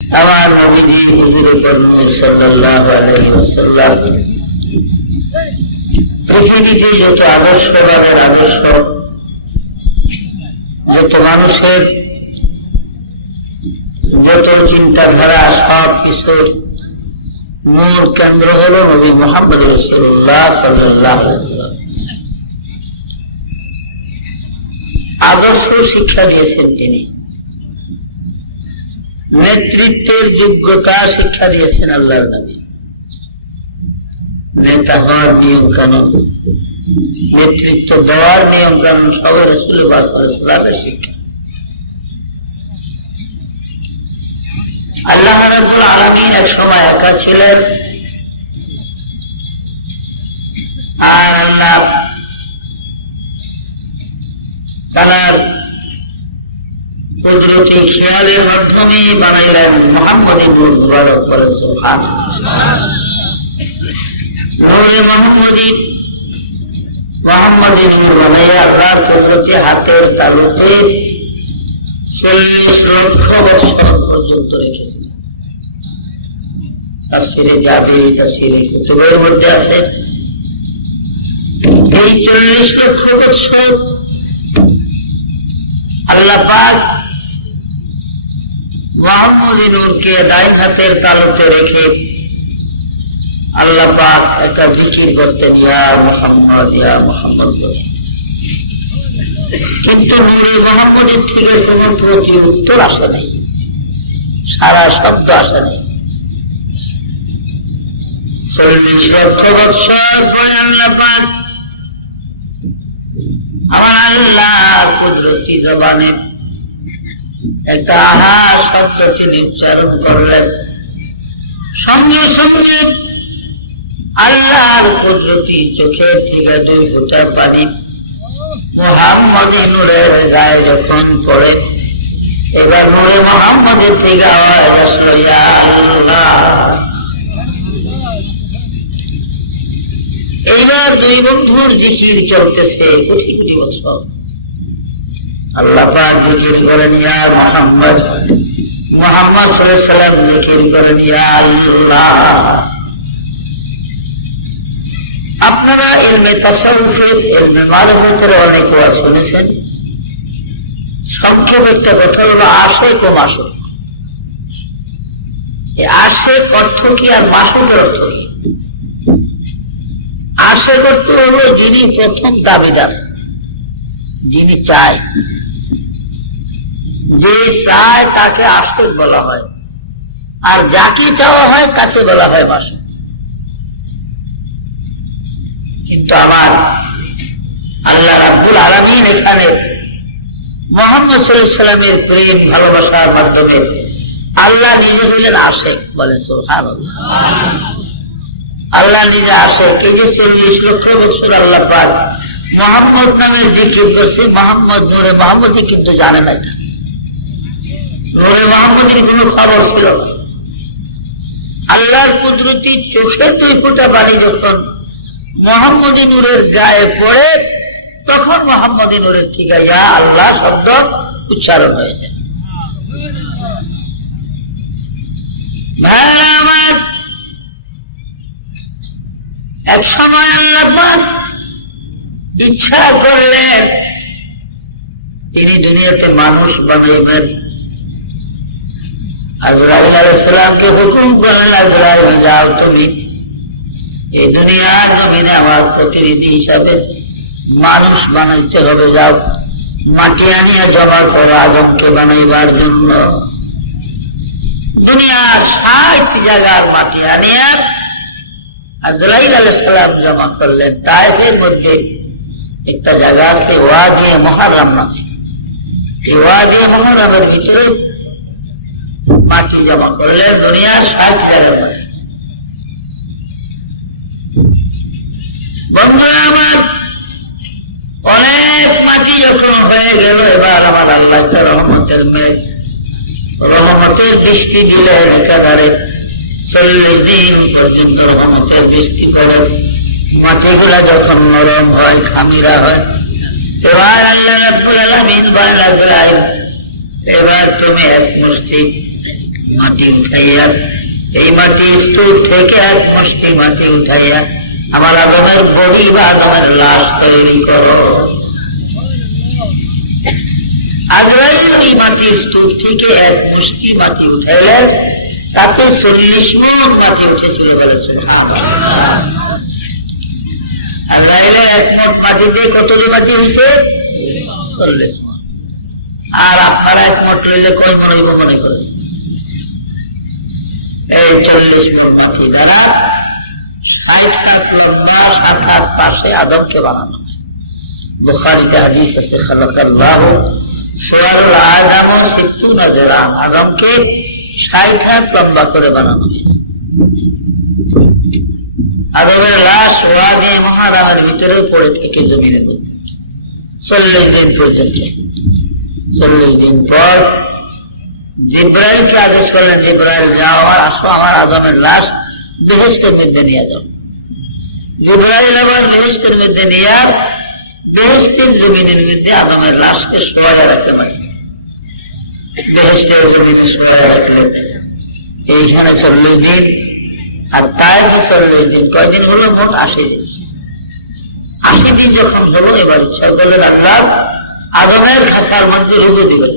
আমার নবীজি হুজুরে করিম সাল্লাল্লাহু আলাইহি ওয়াসাল্লাম পৃথিবীতে যত আদর্শবাদের আদর্শ, যত মানুষের যত চিন্তাধারা, সব কিছুর মূল কেন্দ্র হল নবী মুহাম্মদ রাসূলুল্লাহ সাল্লাল্লাহু আলাইহি ওয়াসাল্লাম। আদর্শ শিক্ষা দিয়েছেন তিনি, নেতৃত্বের যোগ্যতা শিক্ষা দিয়েছেন আল্লাহর নবী। নেতা হওয়ার নিয়ম কানুন, নেতৃত্ব দেওয়ার নিয়ম কানুন সব রাসূল পাক সাল্লাল্লাহু আলাইহি শিক্ষা। আল্লাহ রাব্বুল আলামিন এক সময় একা ছিলেন, আর আল্লাহ তার কুদরতি খেয়ালের মাধ্যমে বানাইলেন মুহাম্মদ নূর মুবারক বলেন সুবহানাল্লাহ। নূরে মুহাম্মদ নূর বানাইয়া আল্লাহর কুদরতি হাতের তালুতে 40 লক্ষ বছর পর্যন্ত রেখেছিলেন। তাফসীরে জাবরি, তাফসীরে কুতুবের মধ্যে আছে এই 40 লক্ষ বছর আল্লাহ পাক মুহাম্মদ নূরকে ডাইন হাতের তালুতে রেখে আল্লাহ পাক একটা জিকির করতেন, ইয়া মুহাম্মদ ইয়া মুহাম্মদ। কিন্তু নূরে মুহাম্মদের থেকে কোন প্রতি উত্তর আসে নাই, সারা শব্দ আসে নাই। 40 লক্ষ বছর পরে আল্লাহ পাক আমার আল্লাহর কুদরতি জবানে একটা আহা শব্দ তিনি উচ্চারণ করলেন, সঙ্গে সঙ্গে আল্লাহর কুদরতি চোখের থেকে 2 ফোঁটা পানি মুহাম্মদ নূরের গায়ে যখন পড়ে, এবার নূরে মুহাম্মদের থেকে আওয়াজ আসলো, ইয়া আল্লাহ। এইবার 2 বন্ধুর জিকির চলতেছে কোটি কোটি বছর। আল্লাহ পাক জিকির করেন ইয়া মুহাম্মদ, মুহাম্মদ সাল্লাল্লাহু আলাইহি ওয়াসাল্লাম জিকির করেন ইয়া আল্লাহ। আপনারা ইলমে তাসাউফের, ইলমে মারিফাতের অনেক ওয়াজ শুনেছেন। সংক্ষেপ একটা কথা হলো আশিক ও মাসুক। এই আশিক অর্থ কি আর মাসুকের অর্থ কি? আশিক অর্থ হলো যিনি প্রথম দাবিদার, যিনি চায়, যে চায় তাকে আশিক বলা হয়, আর যাকে চাওয়া হয় তাকে বলা হয় মাসুক। কিন্তু আমার আল্লাহ রাব্বুল আলামিন এখানে মুহাম্মদ সাল্লাল্লাহু আলাইহি ওয়াসাল্লামের প্রেম ভালোবাসার মাধ্যমে আল্লাহ নিজে হলেন আশিক, বলেন সুবহানাল্লাহ। আল্লাহ নিজে আশিক। এই যে 40 লক্ষ বছর আল্লাহ পাক মুহাম্মদ নামে জিকির করছে, মুহাম্মদ নূরে মুহাম্মদই কিন্তু জানে না, নূরে মুহাম্মদের কোনো খবর ছিল না। আল্লাহর কুদরতি চোখের 2 ফোঁটা পানি যখন মুহাম্মদ নূরের গায়ে পড়ে, তখন মুহাম্মদ নূরের থেকে ইয়া আল্লাহ শব্দ উচ্চারণ হয়েছে। ভাইরা আমার, এক সময় আল্লাহ পাক ইচ্ছা করলেন তিনি দুনিয়াতে মানুষ বানাইবেন। আজরাইল আলাইহিস সালামকে হুকুম করলেন, আজরাইল যাও, তুমি এই দুনিয়ার জমিনে আমার প্রতিনিধি হিসাবে মানুষ বানাইতে হবে, যাও মাটি আনিয়া জমা করো আদমকে বানাইবার জন্য। দুনিয়ার 60 জায়গার মাটি আনিয়া আজরাইল আলাইহিস সালাম জমা করলেন। তায়েফের মধ্যে একটা জায়গা আছে ওয়াদি মুহাররম নামে, এই ওয়াদি মুহাররমের ভিতরে মাটি জমা করলেন, দুনিয়ার 60 জায়গার মাটি। বন্ধুরা আমার, অনেক মাটি যখন হয়ে গেল, এবার আমার আল্লাহ রহমতের বৃষ্টি দিলেন। একাধারে 40 দিন পর্যন্ত রহমতের বৃষ্টি করে মাটিগুলা যখন নরম হয়, খামিরা হয়, এবার আল্লাহ রাব্বুল আলামিন বলেন, আজরাইল এবার তুমি এক মুষ্টি মাটি উঠাইয়া, এই মাটি স্তূপ থেকে এক মুষ্টি মাটি উঠাইয়া আমার আদমের বডি বা আদমের লাশ তৈরি করো। আজরাইল এই মাটির স্তূপ থেকে এক মুষ্টি মাটি উঠাইলেন, তাতে 40 মণ মাটি উঠেছিল বলে সুবহানাল্লাহ। আজরাইলে এক মণ মাটিতে কতটি মাটি হয়েছে? 40 মণ। আর আপনারা এক মণ লইলে কয় মণ হইব মনে করেন? এই 40 মণ মাটি দ্বারা 60 হাত লম্বা 7 হাত পাশে আদমকে বানানো হয়। বুখারীতে হাদিস আছে, খালাকাল্লাহু সুওয়ারুল আদম 60 জিরান, আদমকে 60 হাত লম্বা করে বানানো হয়েছে। আদমের লাশ ওয়াদি মুহারামের ভিতরে পড়ে থেকে জমিনের মধ্যে 40 দিন পর্যন্ত। 40 দিন পর জিব্রাইলকে আদেশ করলেন, জিব্রাইল যাও আর আসো, আমার আদমের লাশ বেহেশতের মধ্যে নিয়ে যাও। জিব্রাইল আবার বেহেশতের মধ্যে নিয়ে বেহেশতের জমিনের মধ্যে আদমের লাশকে শোয়া রাখতে পারে। বেহেশতের জমিনে শোয়া রাখলেন। এইখানে 40 দিন আর তাইফে 40 দিন। কয়দিন হলো? মোট 80 দিন। 80 দিন যখন হলো, এবার ইচ্ছা করলে রাখলাম আদমের খাসার মধ্যে রুহু দিবেন।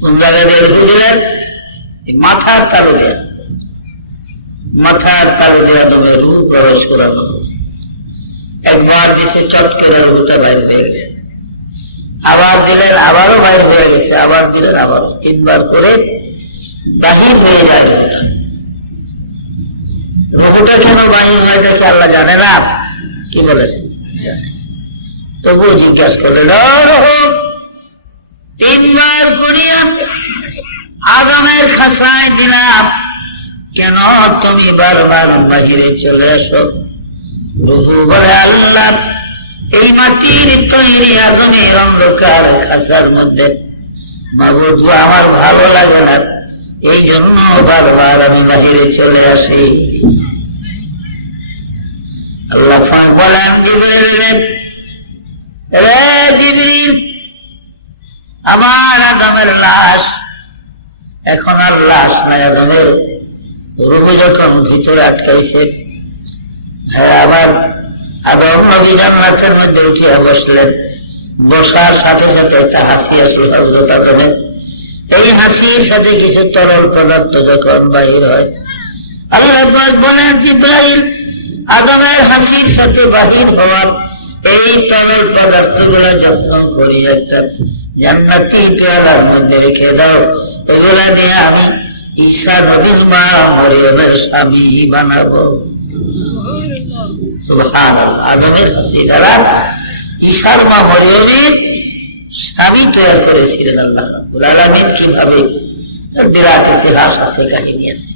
কোন জায়গায় দিয়ে রুহু দিলেন? মাথার তালু দিয়ে। মাথার তালু দিয়ে আদমের রুহু প্রবেশ করানো। একবার দিছে, চটকে রুহুটা বাইরে হয়ে গেছে। আবার দিলেন, আবারও বাইরে হয়ে গেছে। আবার দিলেন, আবারও 3 বার করে বাহির হয়ে যায় রুহুটা। রুহুটা কেন বাহির হয়ে গেছে আল্লাহ জানে না, কি বলেন? তবুও জিজ্ঞাসা করে, 3 বার করিয়া আদমের খাসায় দিলাম, কেন তুমি বারবার বাহিরে চলে আসো? রুহু বলে, আল্লাহ এই মাটির তৈরি আদমের অন্ধকার খাসার মধ্যে মাবুদ আমার ভালো লাগে না, এই জন্য বারবার আমি বাহিরে চলে আসি। আল্লাহ বলেন, জিবরিল, রে জিবরিল, আমার আদমের লাশ এখন আর লাশ নাই। আদমের রুহু যখন ভিতরে আটকাইছে, হ্যাঁ, আবার আদম নবী জান্নাতের মধ্যে উঠিয়া বসলেন। বসার সাথে সাথে একটা হাসি আসলো হযরত আদমের। এই হাসির সাথে কিছু তরল পদার্থ যখন বাহির হয়, আল্লাহ পাক বলেন, জিবরাইল, আদমের হাসির সাথে বাহির হওয়ার এই তরল পদার্থ গুলা যত্ন করি একটা জান্নাতি পেয়ালার মধ্যে রেখে দাও। এগুলা দিয়ে আমি ঈসা নবীর মা মরিয়মের স্বামী বানাবো। সুবহানাল্লাহ। আদমের হাসি দ্বারা ঈসার মা মরিয়মের স্বামী তৈরি করেছিলেন আল্লাহ রাব্বুল আলামিন। কিভাবে? বিরাট ইতিহাস আছে, কাহিনী আছে।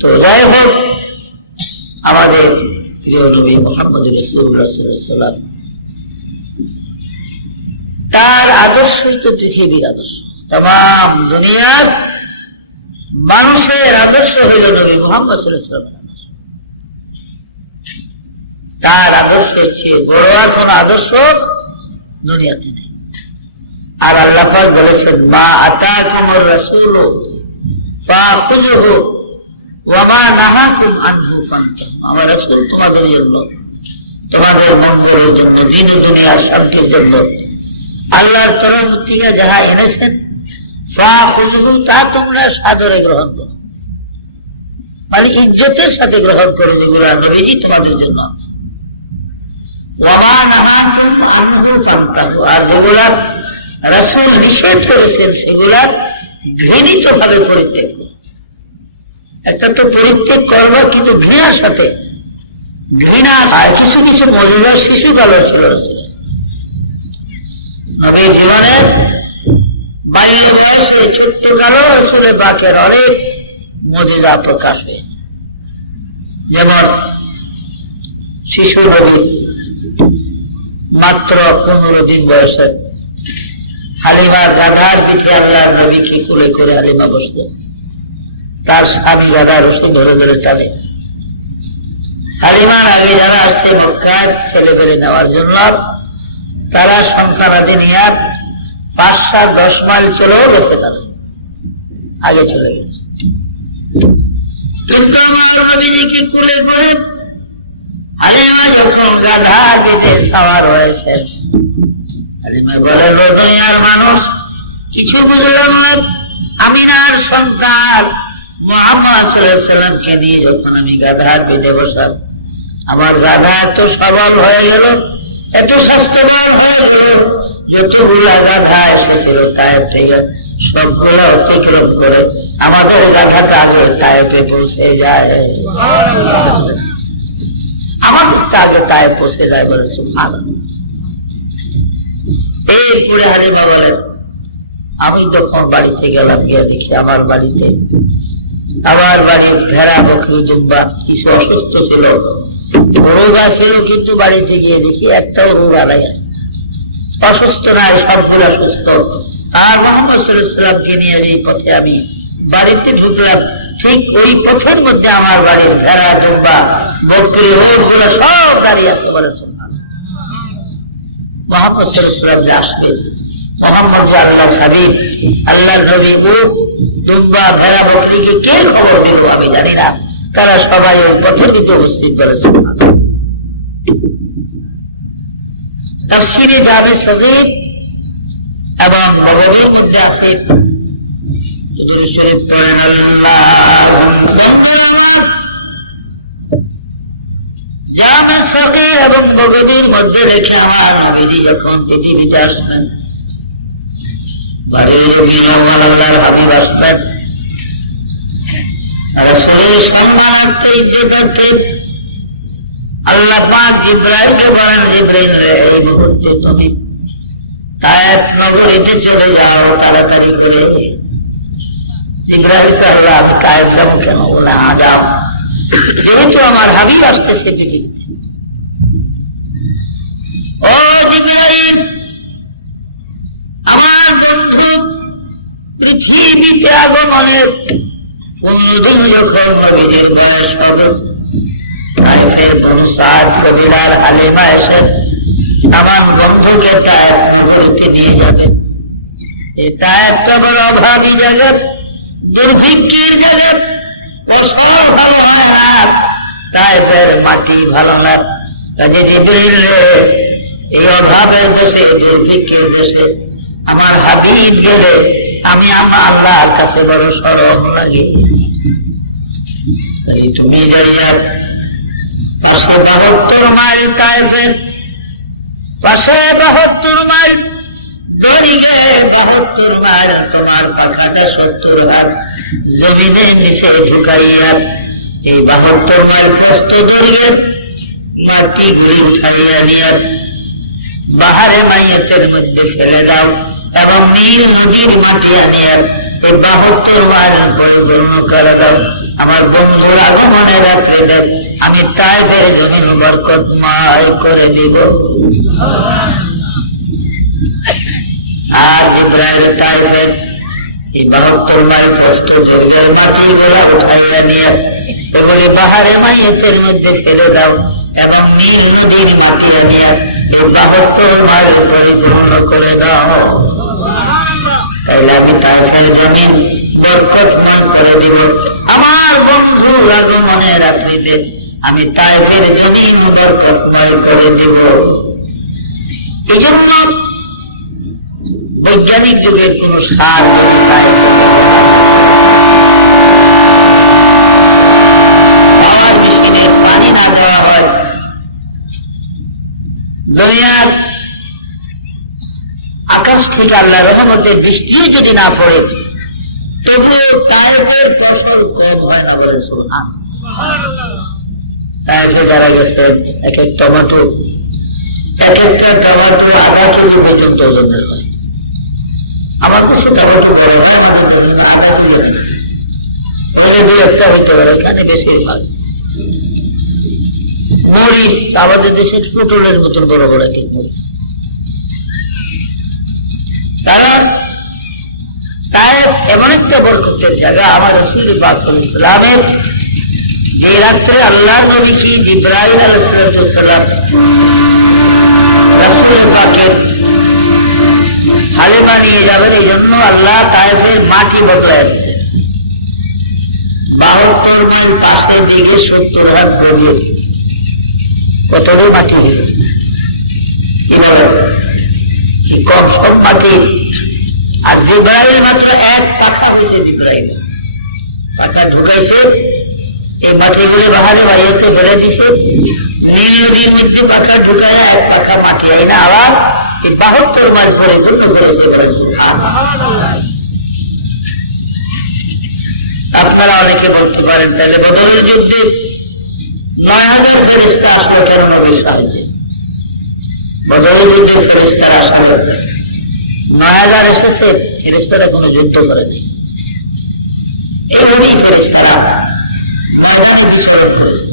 তো যাই হোক, আমাদের প্রিয় নবী মুহাম্মদ রাসূলুল্লাহ সাল্লাল্লাহু আলাইহি ওয়াসাল্লাম, তার আদর্শই তো পৃথিবীর আদর্শ। তাম দুনিয়ার মানুষের আদর্শ হইল নবী মুহাম্মদ সাল্লাল্লাহু আলাইহি ওয়াসাল্লাম। তার আদর্শ হচ্ছে বড় আর কোন আদর্শ দুনিয়াতে নেই। আর আল্লাহ পাক বলেছেন, মা আতাকুমুর রাসূলু ফাখুযুহু ওয়া মা নাহাকুম আনহু ফান্তাহু। আমার রাসূল তোমাদের জন্য, তোমাদের মঙ্গলের জন্য, দিন ও দুনিয়ার শান্তির জন্য আল্লাহর তরফ থেকে যাহা এনেছেন, ফাখুযুহু, তা তোমরা সাদরে গ্রহণ করো, মানে ইজ্জতের সাথে গ্রহণ করো, যেগুলো নবীজি তোমাদের জন্য আছে। ওয়া মা নাহাকুম আনহু ফান্তাহু, আর যেগুলা রাসূল নিষেধ করেছেন সেগুলা ঘৃণিত ভাবে পরিত্যাগ করো। একটা তো পরিত্যাগ করবা, কিন্তু ঘৃণার সাথে। ঘৃণা আর কিছু কিছু মহিলা শিশুকালও ছিল নবীর জীবনে, বাল্য বয়সে ছোট্ট কালো রাসূলের পাকের অনেক মুজিজা প্রকাশ হয়েছে। যেমন শিশু নবী মাত্র 15 দিন বয়সে হালিমার গাধার পিঠে আল্লাহর নবীকে কোলে করে হালিমা বসত। তার স্বামী গাধার রশি ধরে ধরে টানে। হালিমার আগে যারা আসছে মক্কার ছেলে পেলে নেওয়ার জন্য, তারা সন্তানাদি নিয়ে 5-10 মাইল চলেও গেছে। তারা আগে চলে গেছে। কিন্তু আমার নবীজিকে কুলে করে হালিমা যখন গাধা বেঁধে সাওয়ার হয়েছে, হালিমা বলেন, দুনিয়ার মানুষ কিছু বুঝলাম না, আমিনার সন্তান মুহাম্মদ সাল্লাল্লাহু আলাইহি সাল্লামকে নিয়ে যখন আমি গাধার বেঁধে বসলাম, আমার গাধা এত সবল হয়ে গেল, এত স্বাস্থ্যবান হয়ে গেল, যতগুলা গাধা এসেছিল তায়েফ থেকে সবগুলো অতিক্রম করে আমাদের গাধাটা আগে তায়েফে পৌঁছে যায়। আমাদের আগে তায়েফ পৌঁছে যায় বলে সুবহানাল্লাহ। এরপরে হালিমা বলেন, আমি তখন বাড়িতে গেলাম, গিয়ে দেখি আমার বাড়ির ভেড়া বকরি দুম্বা কিছু অসুস্থ ছিল, রোগা ছিল, কিন্তু বাড়িতে গিয়ে দেখি একটাও রোগা নাই, অসুস্থ নাই, সবগুলা সুস্থ। আর মুহাম্মদ সাল্লাল্লাহু আলাইহি সাল্লামকে নিয়ে যে পথে আমি বাড়িতে ঢুকলাম, ঠিক ওই পথের মধ্যে আমার বাড়ির ভেড়া দুম্বা বকরি ওগুলো সব দাঁড়িয়ে আছে বলে সুবহানাল্লাহ। মুহাম্মদ সাল্লাল্লাহু আলাইহি সাল্লাম যে আসবে, মুহাম্মদ যে আল্লাহর হাবিব, আল্লাহর নবী, দুম্বা ভেড়া বকরিকে কে খবর দিল আমি জানি না, তারা সবাই ওই পথের ভিতরে উপস্থিত করে সুবহানাল্লাহ। তাফসীরে জামে সগীর এবং বগবীর মধ্যে আছে, হুজুর শরীফ পড়েন, জামে সগীর এবং বগবীর মধ্যে রেখে আমার নবীজি যখন পৃথিবীতে আসবেন, বাড়ির বিনওয়াল আল্লাহর হাবিব আসবেন, রাসূলের সম্মানার্থে ইজ্জতার্থে আল্লাহ পাক জিবরাইলকে বলেন, জিবরাইল রে, এই মুহূর্তে তুমি তায়েফ নগরীতে চলে যাও তাড়াতাড়ি করে। জিবরাইল আল্লাহ, আমি তায়েফ যাবো কেন? বলে, যাও, যেহেতু আমার হাবিব আসতেছে পৃথিবীতে। ও জিবরাইল, আমার বন্ধু পৃথিবীতে আগমনের 15 দিন যখন নবীজির বয়স হবে, তায়েফের বনু সাদ কবিলার হালিমা এসে আমার বন্ধুকে তায়েফ নগরীতে নিয়ে যাবে। এই তায়েফটা বড় অভাবী জায়গা, দুর্ভিক্ষের জায়গা, ফসল ভালো হয় না, তায়েফের মাটি ভালো না। কাজে জিবরাইল রে, এই অভাবের দেশে, দুর্ভিক্ষের দেশে আমার হাবিব গেলে আমি আমার আল্লাহর কাছে বড় শরম লাগে। তুমি যাইয়া পাশে 72 মাইল তায়েফের পাশে 72 মাইল দড়িগে 72 মাইল তোমার পাখাটা 70 হাত জমিনের নিচে ঢুকাইয়া এই 72 মাইল প্রস্থ দড়িগের মাটি গুলি উঠাইয়া নিয়ে বাহারে মাইয়াতের মধ্যে ফেলে দাও এবং নীল নদীর মাটি আনিয়া এই 72 মাইল পরিপূর্ণ করে দাও। আমার বন্ধুর আগমনের রাত্রে দেব, আমি তায়েফের জমিন বরকতময় করে দিব। আর জিবরাইল তায়েফের এই 72 মাইল প্রস্থ দৈর্ঘ্যের মাটিগুলো উঠাইয়া নিয়ে এগুলি পাহাড়ে মাইয়াতের মধ্যে ফেলে দাও এবং নীল নদীর মাটি আনিয়া এই 72 মাইল পরিপূর্ণ করে দাও। তাইলে আমি তায়েফের জমিন বরকতময় করে দিব। আমার বন্ধুর আগমনের রাত্রিতে আমি তায়েফের জমিন বরকতময় করে দিব। এই জন্য বৈজ্ঞানিক যুগের কোন সার যদি পাওয়ার মেশিনের পানি না দেওয়া হয়, দুনিয়ার আকাশ থেকে আল্লাহ রহমতের বৃষ্টিও যদি না পড়ে, তবুও তায়েফের ফসল কম হয় না বলে শোনা। তায়েফে যারা গেছেন, এক একটা টমেটো আধা কেজি পর্যন্ত ওজনের হয়। আমার কাছে টমেটো বড় হয়, আধা কেজি দু একটা হইতে পারে, এখানে বেশিরভাগ মরিচ আমাদের দেশের পটলের মতন বড় বড় এক মরিচ। কারণ তায়েফ এমন একটা বরকতের জায়গা। আমার রাসূল পাক সাল্লাল্লাহু আলাইহি ওয়াসাল্লামের যে রাত্রে আল্লাহর নবী কি জিবরাইল আলাইহিস সালাম রাসূল পাকের হালিমা নিয়ে যাবেন, এই জন্য আল্লাহ তায়েফের মাটি বদলায় দিয়েছে। 72 মাইল পাশের দিকে 70 হাত গভীর, কতটা মাটি হইল এবার কি কম সব মাটি। আর জিব্রাইল মাত্র এক পাখা হয়েছে, জিব্রাইল পাখা ঢুকাইছে, এই মাটিগুলো বাহারে বাইরেতে বেড়ে দিছে, নদীর মধ্যে পাখা ঢুকায় এক পাখা মাটি আইনা আবার এই 72 মাইল পরিপূর্ণ করেছে। আপনারা অনেকে বলতে পারেন তাহলে বদরের যুদ্ধে 9000 ফেরেশতা আসলো কেন নবীর সাহায্যে? বদরের যুদ্ধে ফেরেশতারা আসলে 9000 এসেছে, ফেরেশতারা কোনো যুদ্ধ করেনি, এইভাবেই ফেরেশতারা ময়দানে বিচরণ করেছে।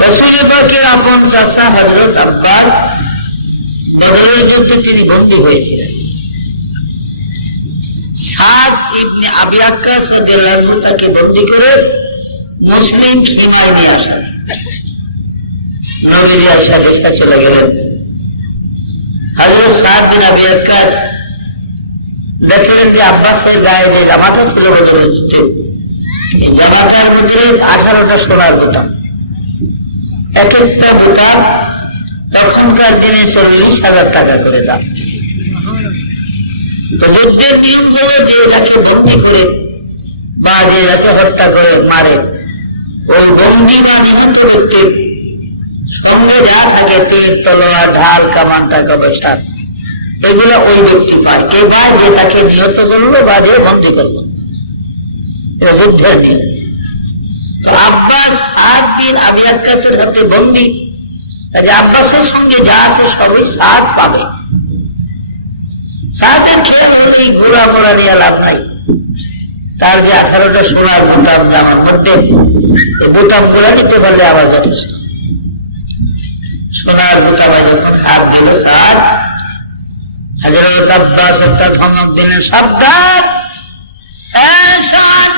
রাসূল পাকের আপন চাচা হযরত আব্বাস বদরের যুদ্ধে তিনি বন্দী হয়েছিলেন। সাদ ইবনে আবি ওয়াক্কাস রাদিয়াল্লাহু আনহু তাকে বন্দী করে মুসলিম খেমায় নিয়ে আসেন। নবীজি আয়েশা দেখতে চলে গেলেন। হযরত সাদ বিন আবি ওয়াক্কাস দেখলেন যে আব্বাসের গায়ে যে জামাটা ছিল বদরের যুদ্ধে, এই জামাটার মধ্যে 18টা সোনার বোতাম, এক একটা বোতাম তখনকার দিনে 40,000 টাকা করে দাম। তো যুদ্ধের নিয়ম হলো যে যাকে বন্দী করে বা যে যাকে হত্যা করে মারে, ওই বন্দী বা নিহত ব্যক্তির সঙ্গে যা থাকে তীর, তলোয়ার, ঢাল, কামান, টাকা পয়সা, এগুলো ওই ব্যক্তি পায়। কে পায়? যে তাকে নিহত করলো বা যে বন্দী করলো, এটা যুদ্ধের নিয়ম। তো আব্বাস সাদ বিন আবি ওয়াক্কাসের হাতে বন্দী, কাজে আব্বাসের সঙ্গে যা আছে সবই সাদ পাবে। সাদের খেয়াল হলেই ঘোরা মোড়া নিয়ে লাভ নাই, তার যে 18টা সোনার বোতাম দামের মধ্যে বোতাম গুলা নিতে পারলে আবার যথেষ্ট। সোনার বোতামে যখন হাত দিল সাদ, হযরত আব্বাস একটা ধমক দিলেন, সাবধান সাদ,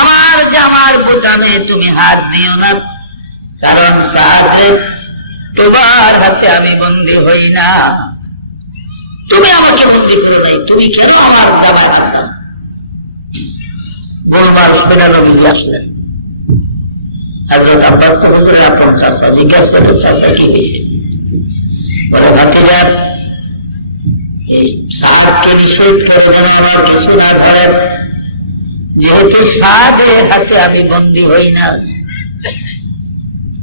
আমার জামার বোতামে তুমি হাত দিও না, কারণ সাদ তোমার হাতে আমি বন্দী হই না, তুমি আমাকে বন্দী করো নাই, তুমি কেন আমার জামায় হাত দাও? গোলমাল শুনে নবীজি আসলেন। হযরত আব্বাস তো বললেন আপন চাচা, জিজ্ঞাসা করলেন চাচা কি হয়েছে? বলে ভাতিজা, এই সাদকে নিষেধ করে যেন আমার কিছু না করেন, যেহেতু সাদের হাতে আমি বন্দী হই না।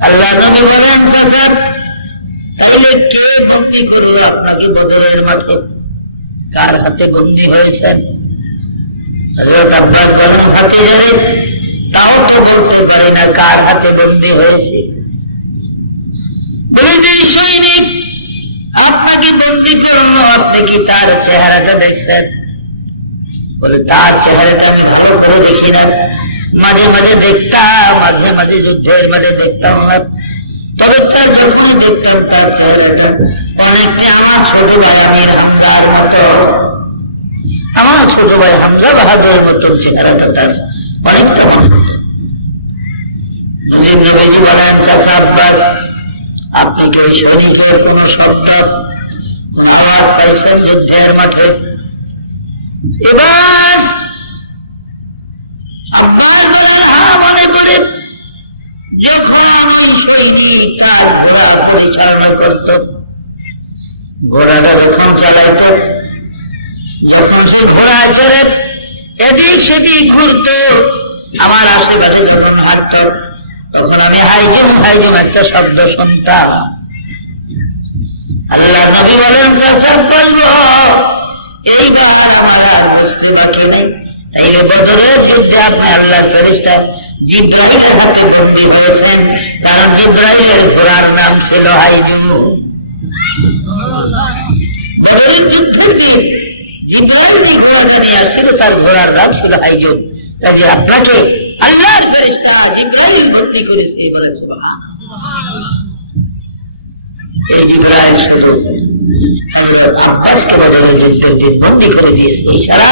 আল্লাহ নবী বলেন চাচা, তাহলে কে বন্দী করলো আপনাকে বদরের মাঠে? কার হাতে বন্দী হয়েছেন? হযরত আব্বাস বলেন ভাতিজারে, তাও তো বলতে পারি না কার হাতে বন্দী হয়েছে। বলে যে সৈনিক আপনাকে বন্দী করলো, আপনি কি তার চেহারাটা দেখছেন? বলে তার চেহারাটা আমি ভালো করে দেখি না, মাঝে মাঝে দেখতাম, মাঝে মাঝে যুদ্ধের মাঠে দেখতাম না, তবে তার যখন দেখতাম তার চেহারাটা অনেকটা আমার ছোট ভাই আমির হামজার মতো, আমার ছোট ভাই হামজা বাহাদুরের মতো চেহারাটা তার অনেকটা মনে হতো। নবীজি বলেন চাচা আব্বাস, আপনি কি ওই সৈনিকের কোন শব্দ, কোন আওয়াজ পাইছেন যুদ্ধের মাঠে? এবার আব্বাস বলেন হ্যাঁ, মনে করে যখন ওই সৈনিক তার ঘোড়া পরিচালনা করত, ঘোড়াটা যখন চালাইত, যখন সে ঘোড়ায় করে এদিক সেদিক ঘুরত, আমার আশেপাশে যখন হাঁটত, তখন আমি হাইজুম হাইজুম একটা শব্দ শুনতাম। আল্লাহ নবী বলেন এইবার আমার আর বুঝতে বাকি নেই, তাইলে বদরের যুদ্ধে আপনি আল্লাহর ফেরেশতা জিবরাইলের হাতে বন্দী হয়েছেন, কারণ জিবরাইলের ঘোড়ার নাম ছিল হাইজুম। বদরের যুদ্ধের দিন জিবরাইল যে ঘোড়াটা নিয়ে আসছিল তার ঘোড়ার নাম ছিল হাইজুম। কাজে আপনাকে আল্লাহর ফেরেশতা জিবরাইল বন্দী করেছে। বলে সুবহানাল্লাহ। এই জিবরাইল শুধু হযরত আব্বাসকে বদরের যুদ্ধের দিন বন্দী করে দিয়েছে, এছাড়া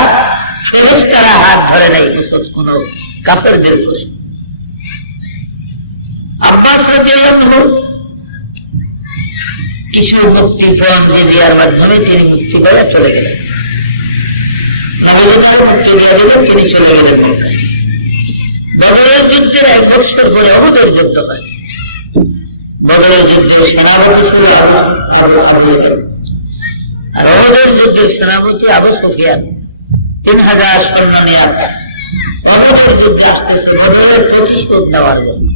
ফেরেশতারা হাত ধরে নাই কোন কাফেরদের উপরে। আব্বাস রাদিয়াল্লাহু আনহু কিছু মুক্তিপণ জিজিয়ার মাধ্যমে তিনি মুক্তি পেয়ে চলে গেলেন। নবীজি তার মুক্তি দিয়ে দিলেন, তিনি চলে গেলেন মক্কায়। বদরের যুদ্ধের 1 বছর পরে উহুদের যুদ্ধ হয়। বদরের যুদ্ধের সেনাপতি ছিল আবু হাবিব, আর উহুদের যুদ্ধের সেনাপতি আবু সুফিয়ান। 3000 সৈন্য নিয়ে উহুদের যুদ্ধে আসতেছে বদরের প্রতিশোধ নেওয়ার জন্য।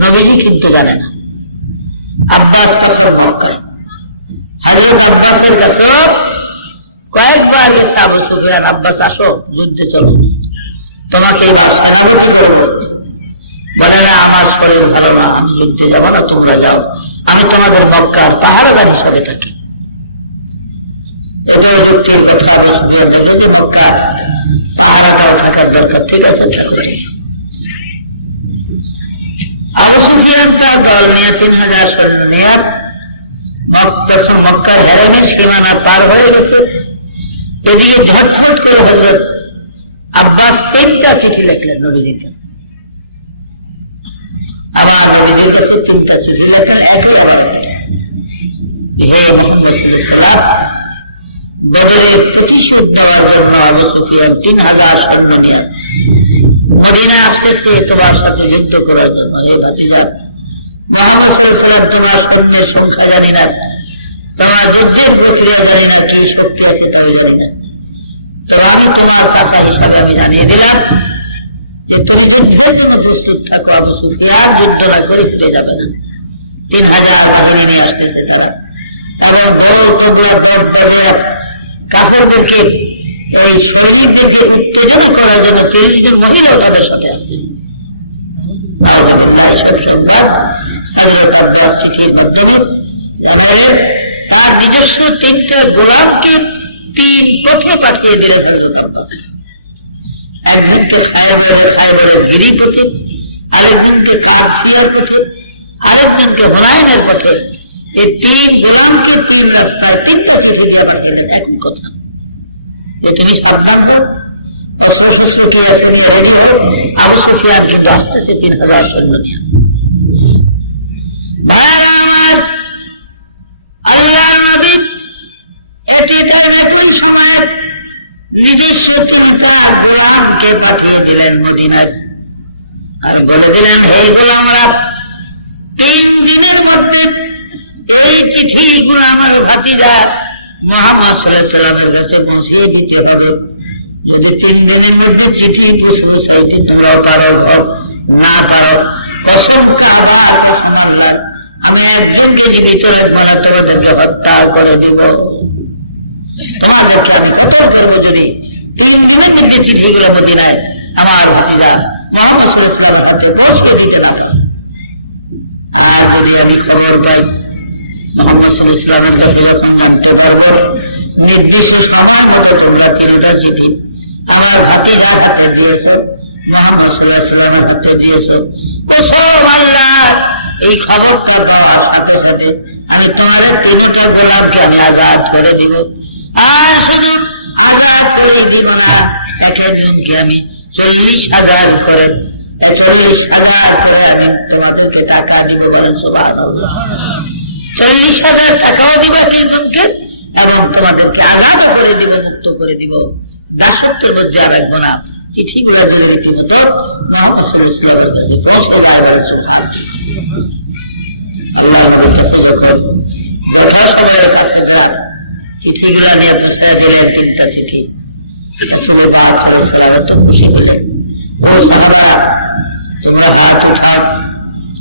নবীজি কিন্তু জানে না। আব্বাস আসল মক্কায়, হযরত আব্বাসের কাছে কয়েকবার গেছে আবু সুফিয়ান, আব্বাস আসো যুদ্ধে চলো, তোমাকে এবার সেনাপতি করবো। বলে না, আমার শরীর ভালো না, আমি যুদ্ধে যাবো না, তোমরা যাও, আমি তোমাদের মক্কার পাহারাদার হিসাবে থাকি। এটাও যুক্তির কথা। আবু সুফিয়ান দেখলো যে মক্কার পাহারাদার থাকার দরকার, ঠিক আছে থাকবে। আবু সুফিয়ান তার দল নিয়ে 3000 সৈন্য নিয়ে মক্কার হেরামের সীমানা পার হয়ে গেছে। এদিকে ঝটফট করে হযরত আব্বাস 3টা চিঠি লিখলেন নবীজির কাছে। আবার নবীজির কাছে 3টা চিঠি লিখলেন। হে মুহাম্মদ সাল্লাল্লাহু আলাইহি ওয়াসাল্লাম, বদরের প্রতিশোধ দেওয়ার জন্য আবু সুফিয়ান 3000 সৈন্য নিয়ে মদিনা আসতেছে তোমার সাথে যুদ্ধ করার জন্য। হে ভাতিজা, মুহাম্মদ সাল্লাল্লাহু আলাইহি ওয়াসাল্লাম তোমার সৈন্যের সংখ্যা জানি না, তোমার যুদ্ধের প্রক্রিয়া জানি না, কি শক্তি আছে তাও জানি না। তো আমি তোমার চাচা হিসাবে আমি জানিয়ে দিলাম যে তুমি যুদ্ধের জন্য প্রস্তুত থাকো। আবু সুফিয়ান যুদ্ধ না করে ফিরে যাবে না। 3000 বাহিনী নিয়ে আসতেছে তারা, এবং কাপড়দেরকে ওই শহীদদেরকে উত্তেজনা করার জন্য 30 জন মহিলাও তাদের সাথে আসছে। সব সংবাদ হযরত আব্বাস চিঠির মাধ্যমে জানালেন। তার নিজস্ব 3টা গোলামকে 3 পথে পাঠিয়ে দিলেন হযরত আব্বাস। একজনকে খায়বরের গিরিপথে, আরেকজনকে কাদসিয়ার পথে, আরেকজনকে হুনাইনের পথে। এই 3 গোলামকে 3 রাস্তায় 3টা চিঠি দিয়ে পাঠিয়ে একই কথা যে তুমি সাবধান হও, অস্ত্র-শস্ত্র রেডি হও। আবু সুফিয়ান কিন্তু আসতেছে 3000 সৈন্য নিয়ে। আল্লাহর নবী এটি তার একই সময় নিজস্ব 3টা গোলামকে পাঠিয়ে দিলেন মদিনায়, আর বলে দিলেন, হে গোলামরা, 3 দিনের মধ্যে এই চিঠিগুলো আমার ভাতিজা মুহাম্মদ সাল্লাল্লাহু আলাইহি ওয়াসাল্লামের কাছে পৌঁছিয়ে দিতে হবে। যদি 3 দিনের মধ্যে চিঠি পৌঁছাইতে তোমরা পারো না পারো, কসম কাবার কসম আল্লাহ, আমি একজনকে জীবিত রাখবো না, তোমাদেরকে হত্যা করে দিব। তোমাদেরকে আমি হত্যা করবো যদি 3 দিনের মধ্যে চিঠিগুলো মদিনায় আমার ভাতিজা মুহাম্মদ সাল্লাল্লাহু আলাইহি ওয়াসাল্লামের হাতে পৌঁছে দিতে না পারো। আর যদি আমি খবর পাই মুহাম্মদ সাল্লাল্লাহু আলাইহি ওয়াসাল্লামের কাছে যখন জানতে পারবো নির্দিষ্ট সময় মতো তোমরা 3টা চিঠি আমার ভাতিজার হাতে দিয়েছো, মুহাম্মদ সাল্লাল্লাহু আলাইহি ওয়াসাল্লামের হাতে দিয়েছো, কসম আল্লাহ, এই খবরটা পাওয়ার সাথে সাথে আমি তোমাদের 3টা গোলামকে আমি আজাদ করে দিব। আর শুধু আজাদ করে দিব না, এক একজনকে আমি 40,000 করে 40,000 করে আমি তোমাদেরকে টাকা দিব। বলেন সুবহানাল্লাহ। 40,000 টাকাও দিব একজনকে, এবং তোমাদেরকে আলাদা করে দিব, মুক্ত করে দিব, দাসত্বের মধ্যে আর রাখবো না। চিঠিগুলো দিলে রীতিমতো মুহাম্মদ সাল্লাল্লাহু আলাইহি ওয়াসাল্লামের কাছে পৌঁছে যাবে। আল্লাহর কাছে যখন যথাসময়ের কাছে যান, চিঠিগুলো নিয়ে পৌঁছে দিলেন 3টা চিঠি। রাসূল পাক সাল্লাল্লাহু আলাইহি ওয়াসাল্লাম তো খুশি হলেন। ও সাহাবা, তোমরা হাত উঠাও,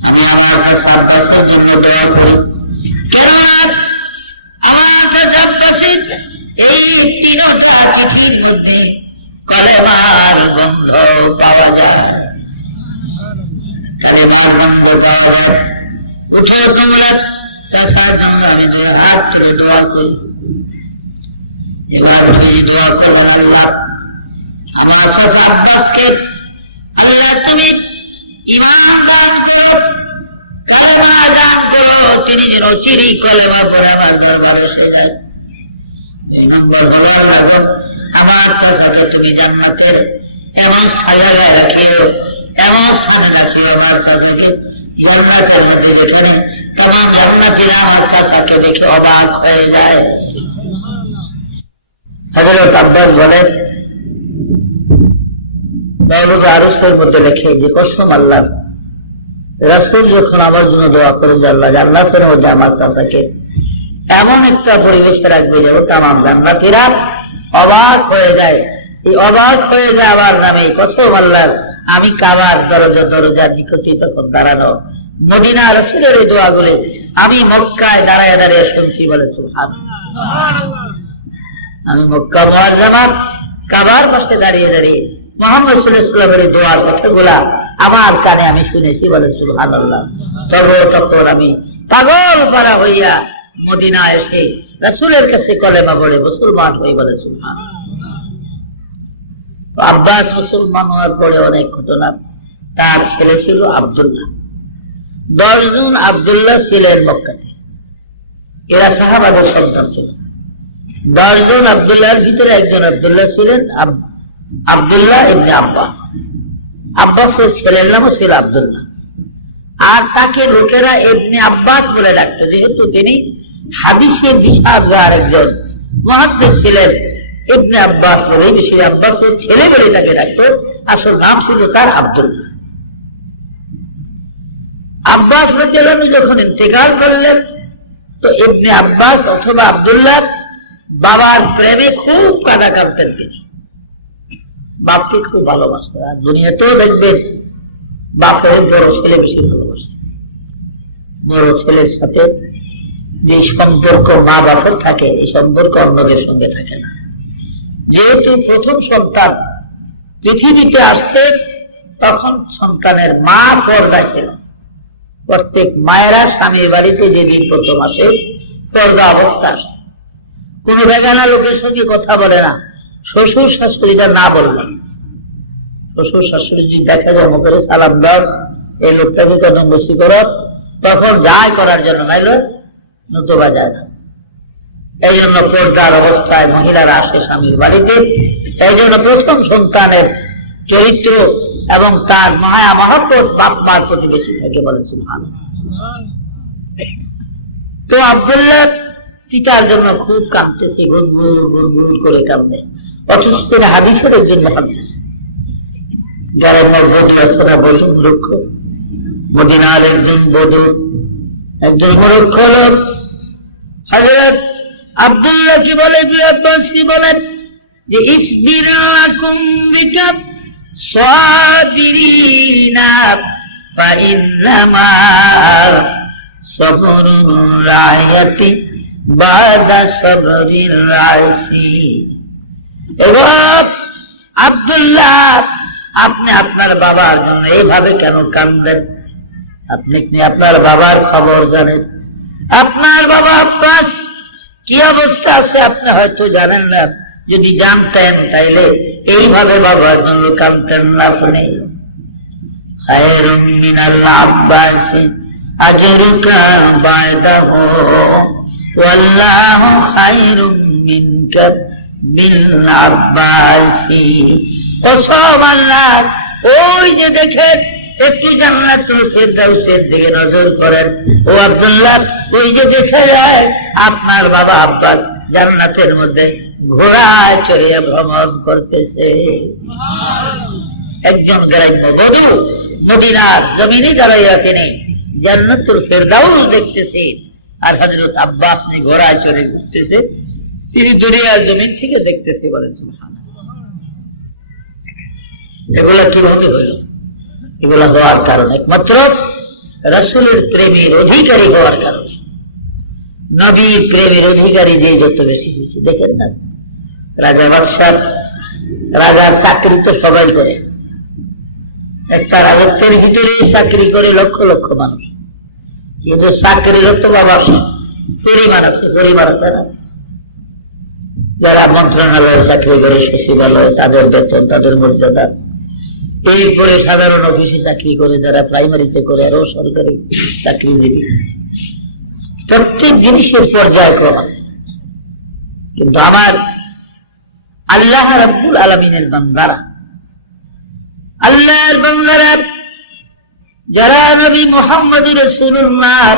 আমি আমার সাহাবাদের জন্য দোয়া করি। কেননা আমাদের আব্বাসী এই 3টা চিঠির মধ্যে কলেমার গন্ধ পাওয়া যায়, কলেমার গন্ধ পাওয়া যায়। উঠো তোমরা, চাচার জন্য আমি তোমার হাত তুলে দোয়া করি। এবার তুমি দোয়া করো, আল্লাহ আমার চাচা আব্বাসকে আল্লাহ তুমি ঈমান দান করো, কালেমা দান করো, তিনি যেন চিরি কলেমা পড়ে আমার দরবারে এসে যায়। 2 নম্বর হলো আল্লাহ আমার চাচাকে তুমি জান্নাতের এমন স্থানে রাখিও, এমন স্থানে রাখিও আমার চাচাকে জান্নাতের মধ্যে, যেখানে তমাম জান্নাতীরা আমার চাচাকে দেখে অবাক হয়ে যায়। হযরত আব্বাস বলেন, মাওলানা আরশের মধ্যে রেখে যে কসম আল্লাহ, রাসূল যখন আমার জন্য দোয়া করেন যে আল্লাহ জান্নাতের মধ্যে আমার চাচাকে এমন একটা পরিবেশে রাখবে যে তামাম জান্নাতীরা অবাক হয়ে যায়, এই অবাক হয়ে যায় আমার নামে কসম আল্লাহর। আমি কাবার দরজার নিকটে তখন দাঁড়ানো, মদিনা রাসূলের এই দোয়াগুলি আমি মক্কায় দাঁড়ায় দাঁড়িয়ে শুনছি। বলে সুবহানাল্লাহ। আমি মক্কা মুআজ্জামাত কাবার পাশে দাঁড়িয়ে দাঁড়িয়ে মুহাম্মদ সাল্লাল্লাহু আলাইহি ওয়াসাল্লামের দোয়ার কথাগুলা আমার কানে আমি শুনেছি। বলে সুবহানাল্লাহ। তখন আমি পাগল পারা হইয়া মদিনা এসে রাসূলের কাছে কলেমা পড়ে মুসলমান হই। বলে সুবহানাল্লাহ। আব্বাস মুসলমান হওয়ার পরে অনেক ঘটনা। তার ছেলে ছিল আব্দুল্লাহ। 10 জন আব্দুল্লাহ ছিলেন মক্কাতে, এরা সাহাবাদের সন্তান ছিল। 10 জন আব্দুল্লাহর ভিতরে একজন আব্দুল্লাহ ছিলেন আব্দুল্লাহ ইবনে আব্বাস। আব্বাসের ছেলের নামও ছিল আব্দুল্লাহ, আর তাকে লোকেরা ইবনে আব্বাস বলে ডাকতো, যেহেতু তিনি হাদিসের বিশারদার একজন মুহাদ্দিস ছিলেন। ইবনে আব্বাস বলে বেশি আব্বাসের ছেলে বলে তাকে ডাকতো, আসল নাম ছিল তার আব্দুল্লাহ। আব্বাস রাদিয়াল্লাহু আনহু যখন ইন্তেকাল করলেন, তো ইবনে আব্বাস অথবা আব্দুল্লাহ বাবার প্রেমে খুব কাঁদা কাঁদতেন। তিনি বাপকে খুব ভালোবাসতেন। আর দুনিয়াতেও দেখবেন বাপের বড় ছেলে বেশি ভালোবাসে। বড় ছেলের সাথে যে সম্পর্ক মা বাপের থাকে, এই সম্পর্ক অন্যদের সঙ্গে থাকে না। যেহেতু প্রথম সন্তান পৃথিবীতে আসছে, তখন সন্তানের মা পর্দা ছিল। প্রত্যেক মায়েরা স্বামীর বাড়িতে যেদিন প্রথম আসে পর্দা অবস্থা আসে, কোন বেগানা লোকের সঙ্গে কথা বলে না। শ্বশুর শাশুড়িটা না বলবেন। শ্বশুর শাশুড়ি যদি দেখা যায় মুখে সালাম দাও, এই লোকটাকে কদম বসি করো, তখন যায় করার জন্য, নাইলে নতুবা যায় না। এই জন্য পর্দার অবস্থায় মহিলারা আসে স্বামীর বাড়িতে। এই জন্য প্রথম সন্তানের চরিত্র এবং তার মায়া মহব্বত বাপ মার প্রতি বেশি থাকে। বলে সুবহানাল্লাহ। তো আব্দুল্লাহ পিতার জন্য খুব কাঁদতেছে, গুনগুন করে কাঁদে। অথচ তিনি হাদিসের একজন মুহাদ্দিস। যারা বধূ আছে না, বলি মূর্খ, মদিনার একজন বধূ, একজন মূর্খ লোক হযরত আব্দুল্লাহ কি বলে, আব্বাস কি বলেন যে ইসবিরাকুম বিকাব সাবিরিনা ফাইন্নামা সাবরুর রায়াতি বাদা সাবরির রাইসি। এবার আব্দুল্লাহ, আপনি আপনার বাবার জন্য এইভাবে কেন কাঁদেন? আপনি কি আপনার বাবার খবর জানেন? আপনার বাবা আব্বাস কি অবস্থা আছে আপনি হয়তো জানেন না। যদি জানতেন তাইলে এইভাবে বাবার জন্য কাঁদতেন না। আপনি খায়রুম মিনাল আব্বাস আজরুকা বায়দাহু ওয়াল্লাহু খায়রুম মিনকা বিল আব্বাসি। ও সব আল্লাহ, ওই যে দেখেন একটু জান্নাতুল ফিরদাউসের দিকে নজর করেন। ও আব্দুল্লাহ, ওই যে দেখা যায় আপনার বাবা আব্বাস জান্নাতের মধ্যে ঘোড়ায় চড়িয়ে ভ্রমণ করতেছে। একজন গ্রাম্য বধূ মদিনার জমিনে দাঁড়াইয়া তিনি জান্নাতুল ফিরদাউস দেখতেছে, আর হযরত আব্বাস ঘোড়ায় চড়ে ঘুরতেছে, তিনি দুনিয়ার জমিন থেকে দেখতেছে। বলে সুবহানাল্লাহ। এগুলা কিভাবে হইল? এগুলা হওয়ার কারণ একমাত্র রাসূলের প্রেমের অধিকারী হওয়ার কারণে। নবীর প্রেমের অধিকারী যে যত বেশি হয়েছে, দেখেন না, রাজা বাদশাহ, রাজার চাকরি তো সবাই করে। একটা রাজত্বের ভিতরে চাকরি করে লক্ষ লক্ষ মানুষ, কিন্তু চাকরিরত বাবা পরিমাণ আছে না। যারা মন্ত্রণালয়ে চাকরি করে, সচিবালয়, তাদের বেতন, তাদের মর্যাদা। এরপরে সাধারণ অফিসে চাকরি করে যারা, প্রাইমারিতে করে, আরো সরকারি চাকরিজীবী। প্রত্যেক জিনিসের পর্যায়ক্রম আছে। কিন্তু আমার আল্লাহ রাব্বুল আলামিনের বান্দারা, আল্লাহর বান্দারা যারা নবী মুহাম্মদ রাসূলুল্লাহ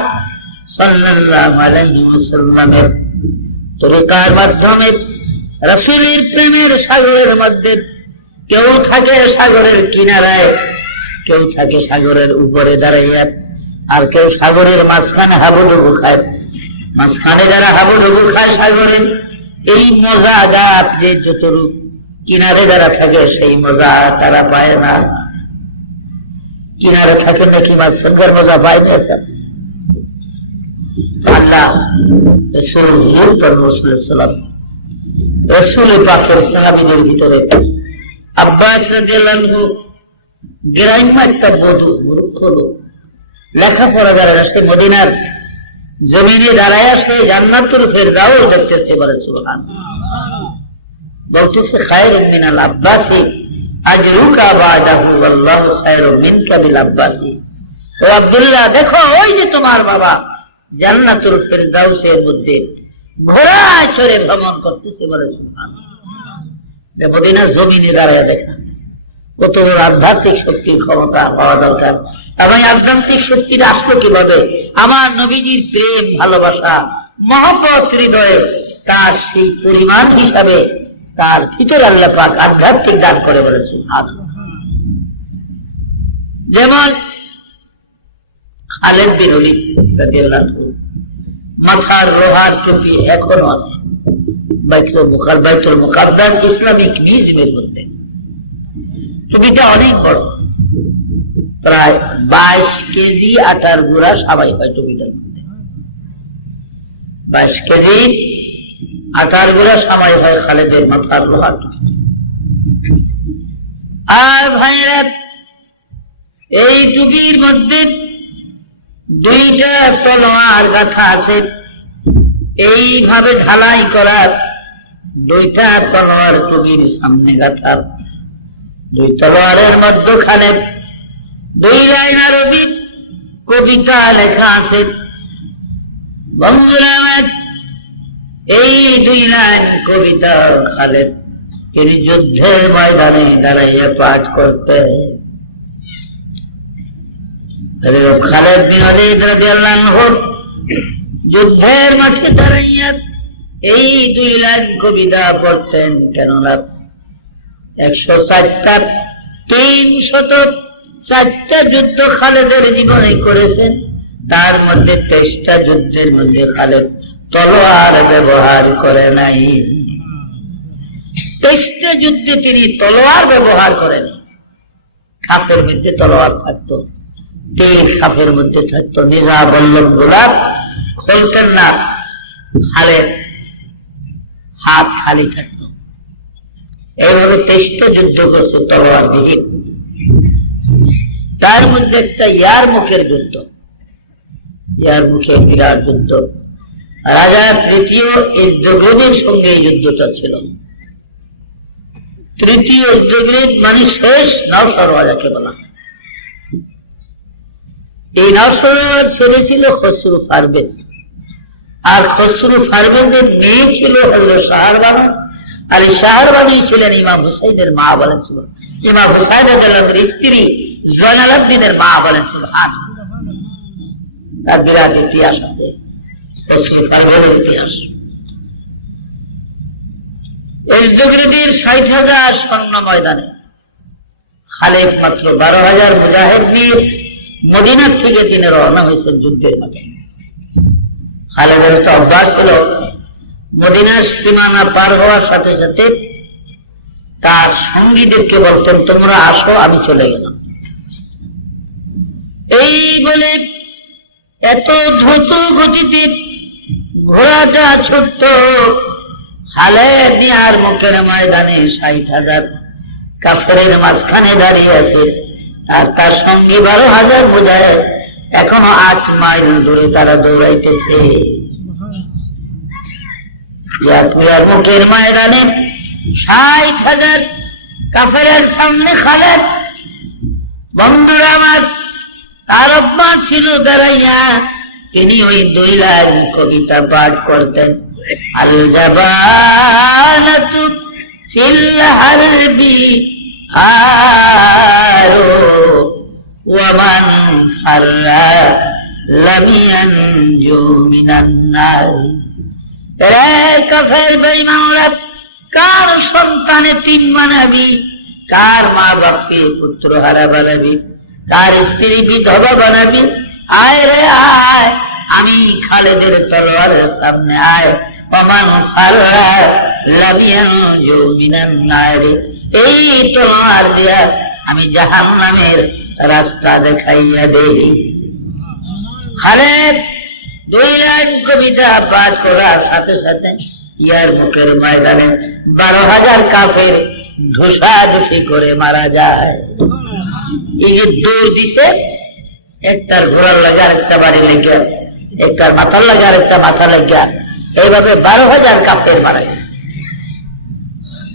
সাল্লাল্লাহু আলাইহি ওয়াসাল্লামের তরিকার মাধ্যমে রাসূলের প্রেমের সাগরের মধ্যে কেউ থাকে সাগরের কিনারায়, কেউ থাকে সাগরের উপরে দাঁড়াইয়া, আর কেউ সাগরের মাঝখানে হাবুডুবু খায়। মাঝখানে যারা হাবুডুবু খায় সাগরের, এই মজা যা আপনি যতটুকু কিনারে যারা থাকে সেই মজা তারা পায় না। কিনারে থাকে নাকি মাঝখানকার মজা পায় না। আল্লাহ রসুল পাকের সাহাবীদের ভিতরে আব্বাস রাদিয়াল্লাহু আনহু গ্রাম্য একটা মূর্খ লোক, লেখাপড়া যারা সে মদিনার জমিনে দাঁড়ায় সে জান্নাতুল ফেরদাউস দেখতেছে। বলে সুবহানাল্লাহ। বলতেছে খায়রুম মিনাল আব্বাসি আজরুকা বাদাহু ওয়াল্লাহু খায়রুম মিনকা বিল আব্বাসি। ও আব্দুল্লাহ, দেখো ওই যে তোমার বাবা জান্নাতুল ফেরদাউসের মধ্যে ঘোড়ায় চড়ে ভ্রমণ করতেছে। বলে সুবহানাল্লাহ। মদিনার জমিনে দাঁড়ায় দেখা কত বড় আধ্যাত্মিক শক্তির ক্ষমতা হওয়া দরকার। এবং আধ্যাত্মিক শক্তির আসলো কিভাবে? আমার নবীজির প্রেম ভালোবাসা মহব্বত হৃদয়ে, তার সেই পরিমাণ হিসাবে তার ভিতরে আল্লাহ পাক আধ্যাত্মিক দান করে। বলে সুবহানাল্লাহ। যেমন খালিদ বিন ওলীদ রাদিয়াল্লাহু আনহু, মাথার লোহার টুপি এখনো আছে বাইতুল মুকাদ্দাস ইসলামিক মিউজিয়ামের মধ্যে। টুপিটা অনেক বড়, প্রায় 22 কেজি আটার গুঁড়া সাবাই হয় টুপিটার মধ্যে। 22 কেজি আটার গুঁড়া সাবাই হয় খালেদের মাথার লোহার টুপি। আর ভাইরা, এই টুপির মধ্যে 2টা তলোয়ার গাঁথা আছে। এইভাবে ঢালাই করার 2টা তলোয়ার টুপির সামনে গাঁথা। 2 তলোয়ারের মধ্যখানে 2 লাইন আরবি কবিতা লেখা আছে। বন্ধুরা, এই 2 লাইন কবিতা খালেদ তিনি যুদ্ধের ময়দানে দাঁড়াইয়া পাঠ করতে। খালিদ বিন ওলীদ রাদিয়াল্লাহু আনহু যুদ্ধের মাঠে দাঁড়াইয়া এই 2 লাইন কবিতা পড়তেন। কেননা 104টা 304টা যুদ্ধ খালেদের জীবনে করেছেন। তার মধ্যে 23টা যুদ্ধের মধ্যে খালেদ তলোয়ার ব্যবহার করে নাই। 23টা যুদ্ধে তিনি তলোয়ার ব্যবহার করেন। খাপের মধ্যে তলোয়ার থাকতো, তীর খাপের মধ্যে থাকতো, নিজা বল্লভ গোলাপ খুলতেন না, খালেদ হাত খালি থাকতো। এইভাবে 23টা যুদ্ধ করছে তলোয়ার বিহীন। তার মধ্যে একটা ইয়ারমুকের যুদ্ধ, ইয়ারমুকের বিরাট যুদ্ধ। রাজা তৃতীয় ইজদগ্রীবের সঙ্গে এই যুদ্ধটা ছিল। তৃতীয় ইজদগ্রীব মানে শেষ নওশরওয়া যাকে বলা হয়। এই নওশরওয়ার ছেলে ছিল খসরু পারভেজ, আর খসরু পারভেজের মেয়ে ছিল হযরত শাহরবানু, আর এই শাহরবানু ছিলেন ইমাম হুসাইনের মা। বলেন সুবহানাল্লাহ। ইমাম হুসাইন রাদিয়াল্লাহু আনহুর স্ত্রী জয়নাল আবদিনের মা। বলেন সুবহানাল্লাহ। তার বিরাট ইতিহাস আছে খসরু পারভেজের ইতিহাস। ইজদগ্রীবের 60,000 সৈন্য ময়দানে, খালিদ মাত্র 12,000 মুজাহিদ নিয়ে মদিনার থেকে তিনি রওনা হয়েছেন যুদ্ধের মাঠে। খালিদের একটা অভ্যাস ছিল, মদিনার সীমানা পার হওয়ার সাথে সাথে তার সঙ্গীদেরকে বলতেন, তোমরা আসো, আমি চলে গেলাম। এই বলে এত দ্রুত গতিতে ঘোড়াটা ছুটত। খালেদ আর মুখের ময়দানে 60,000 কাফেরের মাঝখানে দাঁড়িয়ে আছে, আর তার সঙ্গে 12,000 মুজাহিদ এখনো 8 মাইল দূরে তারা দৌড়াইতেছে। মুখের ময়দানে 60,000 কাফেরের সামনে খালেদ। বন্ধুরা আমার, তার অভ্যাস ছিল দাঁড়াইয়া তিনি ওই 2 লাইন কবিতা পাঠ করতেন। আল জাবানাতু ফিল হারবি আরো ওয়া মান ফাররা লাম ইয়ানজু মিনান নার। রে কাফের বেঈমানরা, কার সন্তানে তিন বানাবি, কার মা বাপকে পুত্র হারা বানাবি, কার স্ত্রী বিধবা বানাবি। আয় রে আয়, আমি খালেদের তলোয়ারের সামনে আয়। ওমান ফাররা লাবিয়ান জুমিনান নারে, এই তলোয়ার দিয়া আমি জাহান্নামের রাস্তা দেখাইয়া দেই। খালেদ 2 লাইন কবিতা পাঠ করার সাথে সাথে ইয়ার মুখের ময়দানে 12,000 কাফের ধুষাধুষি করে মারা যায়। এই যে দৌড় দিছে, একটার ঘোড়ার লাগে আর একটা বাড়ি লেগে, একটার মাথার লাগে আর একটা মাথা লেগে, এইভাবে 12,000 কাফের মারা গেছে।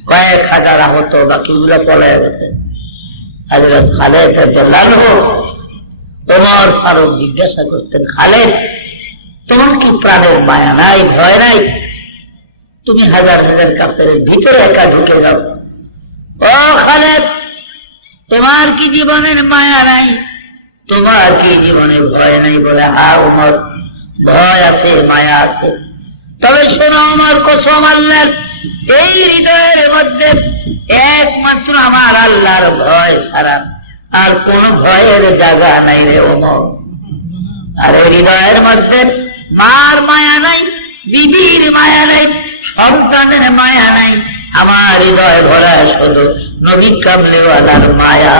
কয়েক হাজার আহত, বাকিগুলো পলায় গেছে। হযরত খালেদ রাদিয়াল্লাহু ওমর ফারুক জিজ্ঞাসা করতেন, খালেদ তোমার কি প্রাণের মায়া নাই, ভয় নাই? তুমি হাজার হাজার কাফের ভিতরে একা ঢুকে যাও। ও খালেদ, তোমার কি জীবনের মায়া নাই, তোমার কি জীবনে ভয় নাই? বলে, হ্যাঁ ওমর, ভয় আছে, মায়া আছে। তবে শোনো ওমর, কসম আল্লাহর, এই হৃদয়ের মধ্যে একমাত্র আমার আল্লাহর ভয় ছাড়া আর কোন ভয়ের জায়গা নাই রে ওমর। আর এই হৃদয়ের মধ্যে মার মায়া নাই, বিবির মায়া নাই, সন্তানের মায়া নাই। আমার হৃদয় ভরা শুধু নবী কামলিওয়ালার মায়া।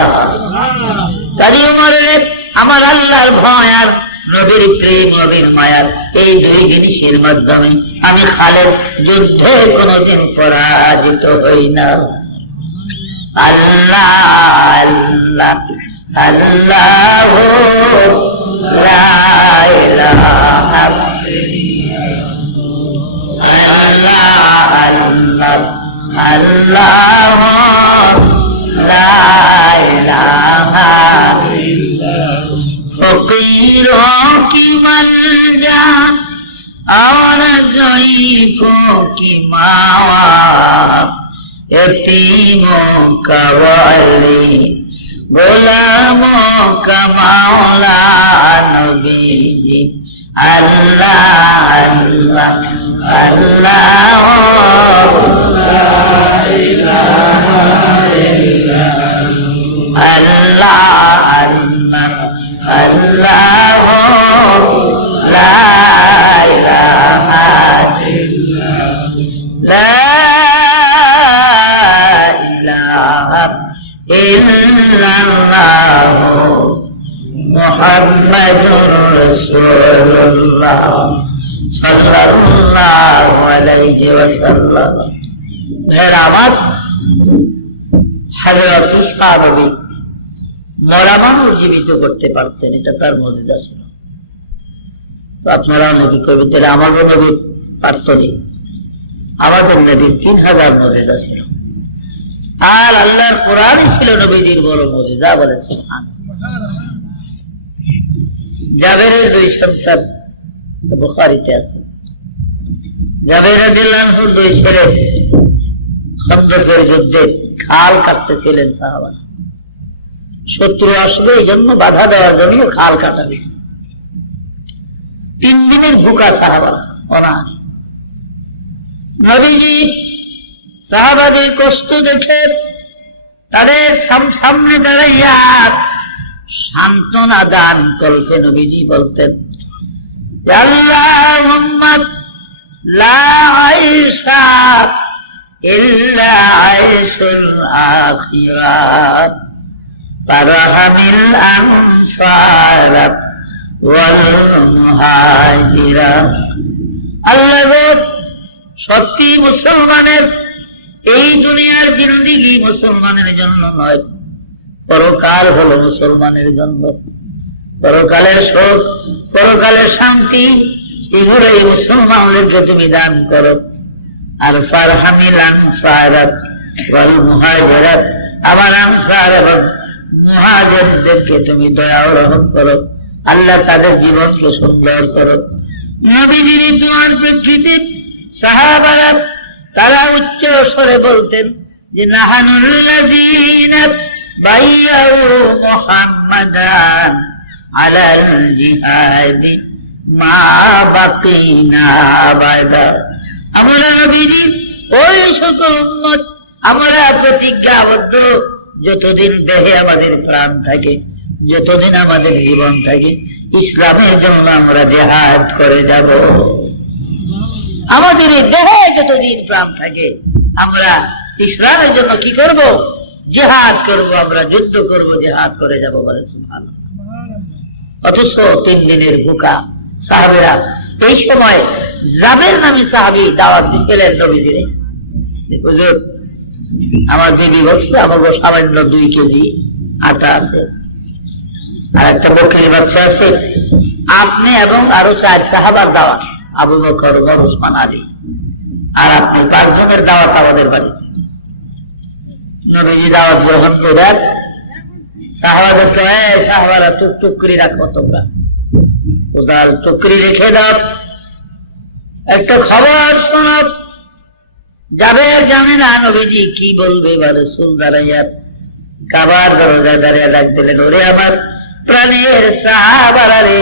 কাজী ওমরের আমার আল্লাহর ভয় আর নবীর প্রেম, নবীর মায়া, এই 2 জিনিসের মাধ্যমে আমি খালেদ যুদ্ধে কোনদিন পরাজিত হই না। আল্লাহ আল্লাহ আল্লাহ লা ইলাহা আল্লাহ আল্লাহ আল্লাহ লা ইলাহা ফকিরোं की मलजा और ज़ईफ़ों की मावा, यतीमों का वाली, गुलामों का मौला नबी जी। अल्लाह अल्लाह अल्लाह अल्लाह अल्लाह ला इलाहा इल्लल्लाह मुहम्मदुर रसूलुल्लाह সাল্লাল্লাহু আলাইহি ওয়াসাল্লাম। মেরা আমার হযরত ঈসা নবী মরা মানুষ জীবিত করতে পারতেন, এটা তার মুজিজা ছিল। তো আপনারা অনেকে কইবেন, তাহলে আমাদের নবী পারত নি? আমাদের নবীর 3000 মুজিজা ছিল, আর আল্লাহর কোরআনই ছিল নবীজির বড় মুজিজা। বলে জাবেরের 2 সন্তান বুখারীতে আছে। জাবের রাদিয়াল্লাহু আনহু 2 ছেলে খন্দকের যুদ্ধে খাল কাটতেছিলেন সাহাবারা। শত্রু আসবে এই জন্য বাধা দেওয়ার জন্য খাল কাটাবে। 3 দিনের ভুকা সাহাবারা অনাহারে। নবীজি সাহাবাদের কষ্ট দেখে তাদের সামনে দাঁড়াইয়া সান্ত্বনা দান কল্পে নবীজি বলতেন, আল্লাহুম্মা লা আইশা ইল্লা আইশুল আখিরাত ফারহামিল আনসার ওয়াল মুহাজিরা। আল্লাহ, সত্যি মুসলমানের এই দুনিয়ার জিন্দেগি মুসলমানের জন্য নয়, পরকাল হলো মুসলমানের জন্য। পরকালের সুখ, পরকালের শান্তি, এগুলোই মুসলমানদেরকে তুমি দান করো। আর ফারহামিল আনসারাত ওয়াল মুহাজিরাত, আবার আনসার এবং মুহাজিরদেরকে তুমি দয়া ও রহম করো। আল্লাহ তাদের জীবনকে সুন্দর করো। নবীজির দোয়ার প্রেক্ষিতে সাহাবারা তারা উচ্চ স্বরে বলতেন যে নাহানুল্লাযীনা বাইয়াউ মুহাম্মাদান আলাল জিহাদি মা বাকিনা আবাদা। আমরা নবীজি ওই সকল উম্মত আমরা প্রতিজ্ঞাবদ্ধ, যতদিন দেহে আমাদের প্রাণ থাকে, যতদিন আমাদের জীবন থাকে, ইসলামের জন্য আমরা জিহাদ করে যাব। আমাদের দেহে যতদিন প্রাণ থাকে আমরা ইসলামের জন্য কি করব? জিহাদ করব, আমরা যুদ্ধ করব, জিহাদ করে যাব। বলে সুবহানাল্লাহ। অথচ 3 দিনের ভুকা সাহাবেরা। এই সময় জাবের নামী সাহাবী দাওয়াত দিয়েছিলেন নবীজিরে, হুজুর আমার বিবি বলছে আমাকে সামান্য 2 কেজি আটা আছে আর একটা বকরির বাচ্চা আছে, আপনি এবং আরো 4 সাহাবার দাওয়াত, আবু বকর, ওমর, ওসমান, আলী, আর আপনি 5 জনের দাওয়াত আমাদের বাড়িতে। নবীজি দাওয়াত গ্রহণ করে সাহাবাদেরকে, সাহাবারা টুকটুক করে রাখো, তোমরা কোদাল টুকরি রেখে দাও, একটা খবর শোনাও। যাবে জানে না নবীজি কি বলবে। রাসূল দাঁড়াইয়া কাবার দরজায় দাঁড়িয়ে ডাক দিলেন, ওরে আমার প্রাণের সাহাবারা রে,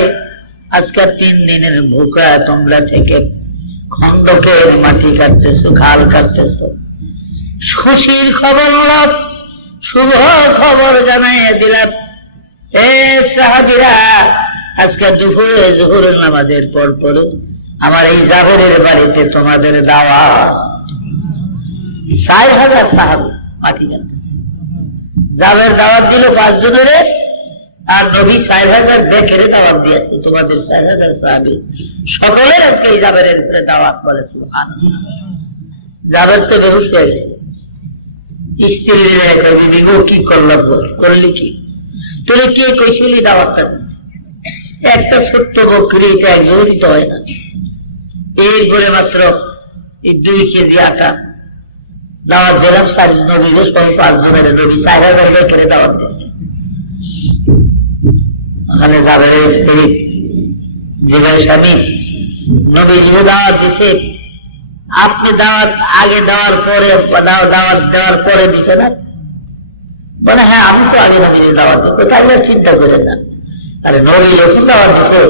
আজকে 3 দিনের ভুকা, তোমরা থেকে খন্দকের মাটি কাটতেছো, খাল কাটতেছো, খুশির খবর হলো, শুভ খবর জানাইয়া দিলাম। এ সাহাবীরা, আজকে দুপুরে জোহরের নামাজের পর পর আমার এই জাবেরের বাড়িতে তোমাদের দাওয়াত। 4000 সাহাবী মাটি কাটতেছে। জাবের দাওয়াত দিল 5 জনের, আর নবী 4000 বেকেরে দাওয়াত দিয়েছে। তোমাদের 4000 সাহাবী সকলের আজকে এই জাবেরের দাওয়াত। বলে সুবহানাল্লাহ। জাবের তো বেহুশ হয়ে গেছে। স্ত্রীরা বিবি গো কি করলাম, করলি কি? তুই কে কইছিলি দাওয়াতটা? একটা ছোট্ট বকরি, এটা একজনই তো হয় না। এরপরে মাত্র 2 কেজি আটা দাওয়াত দিলাম। 4 নবীদের সব 5 জনের, নবী 4000 বেকেরে দাওয়াত দিচ্ছে। ওখানে জাবেরের স্ত্রী জিগার স্বামী, নবীজিও দাওয়াত দিছে, আপনি দাওয়াত আগে দেওয়ার পরে, দাওয়াত দেওয়ার পরে দিছে না? বলে হ্যাঁ, আমি তো আগে নবীর দাওয়াত দিই। কোথায় আর চিন্তা করেন না, আরে নবী যখন দাওয়াত দিছে,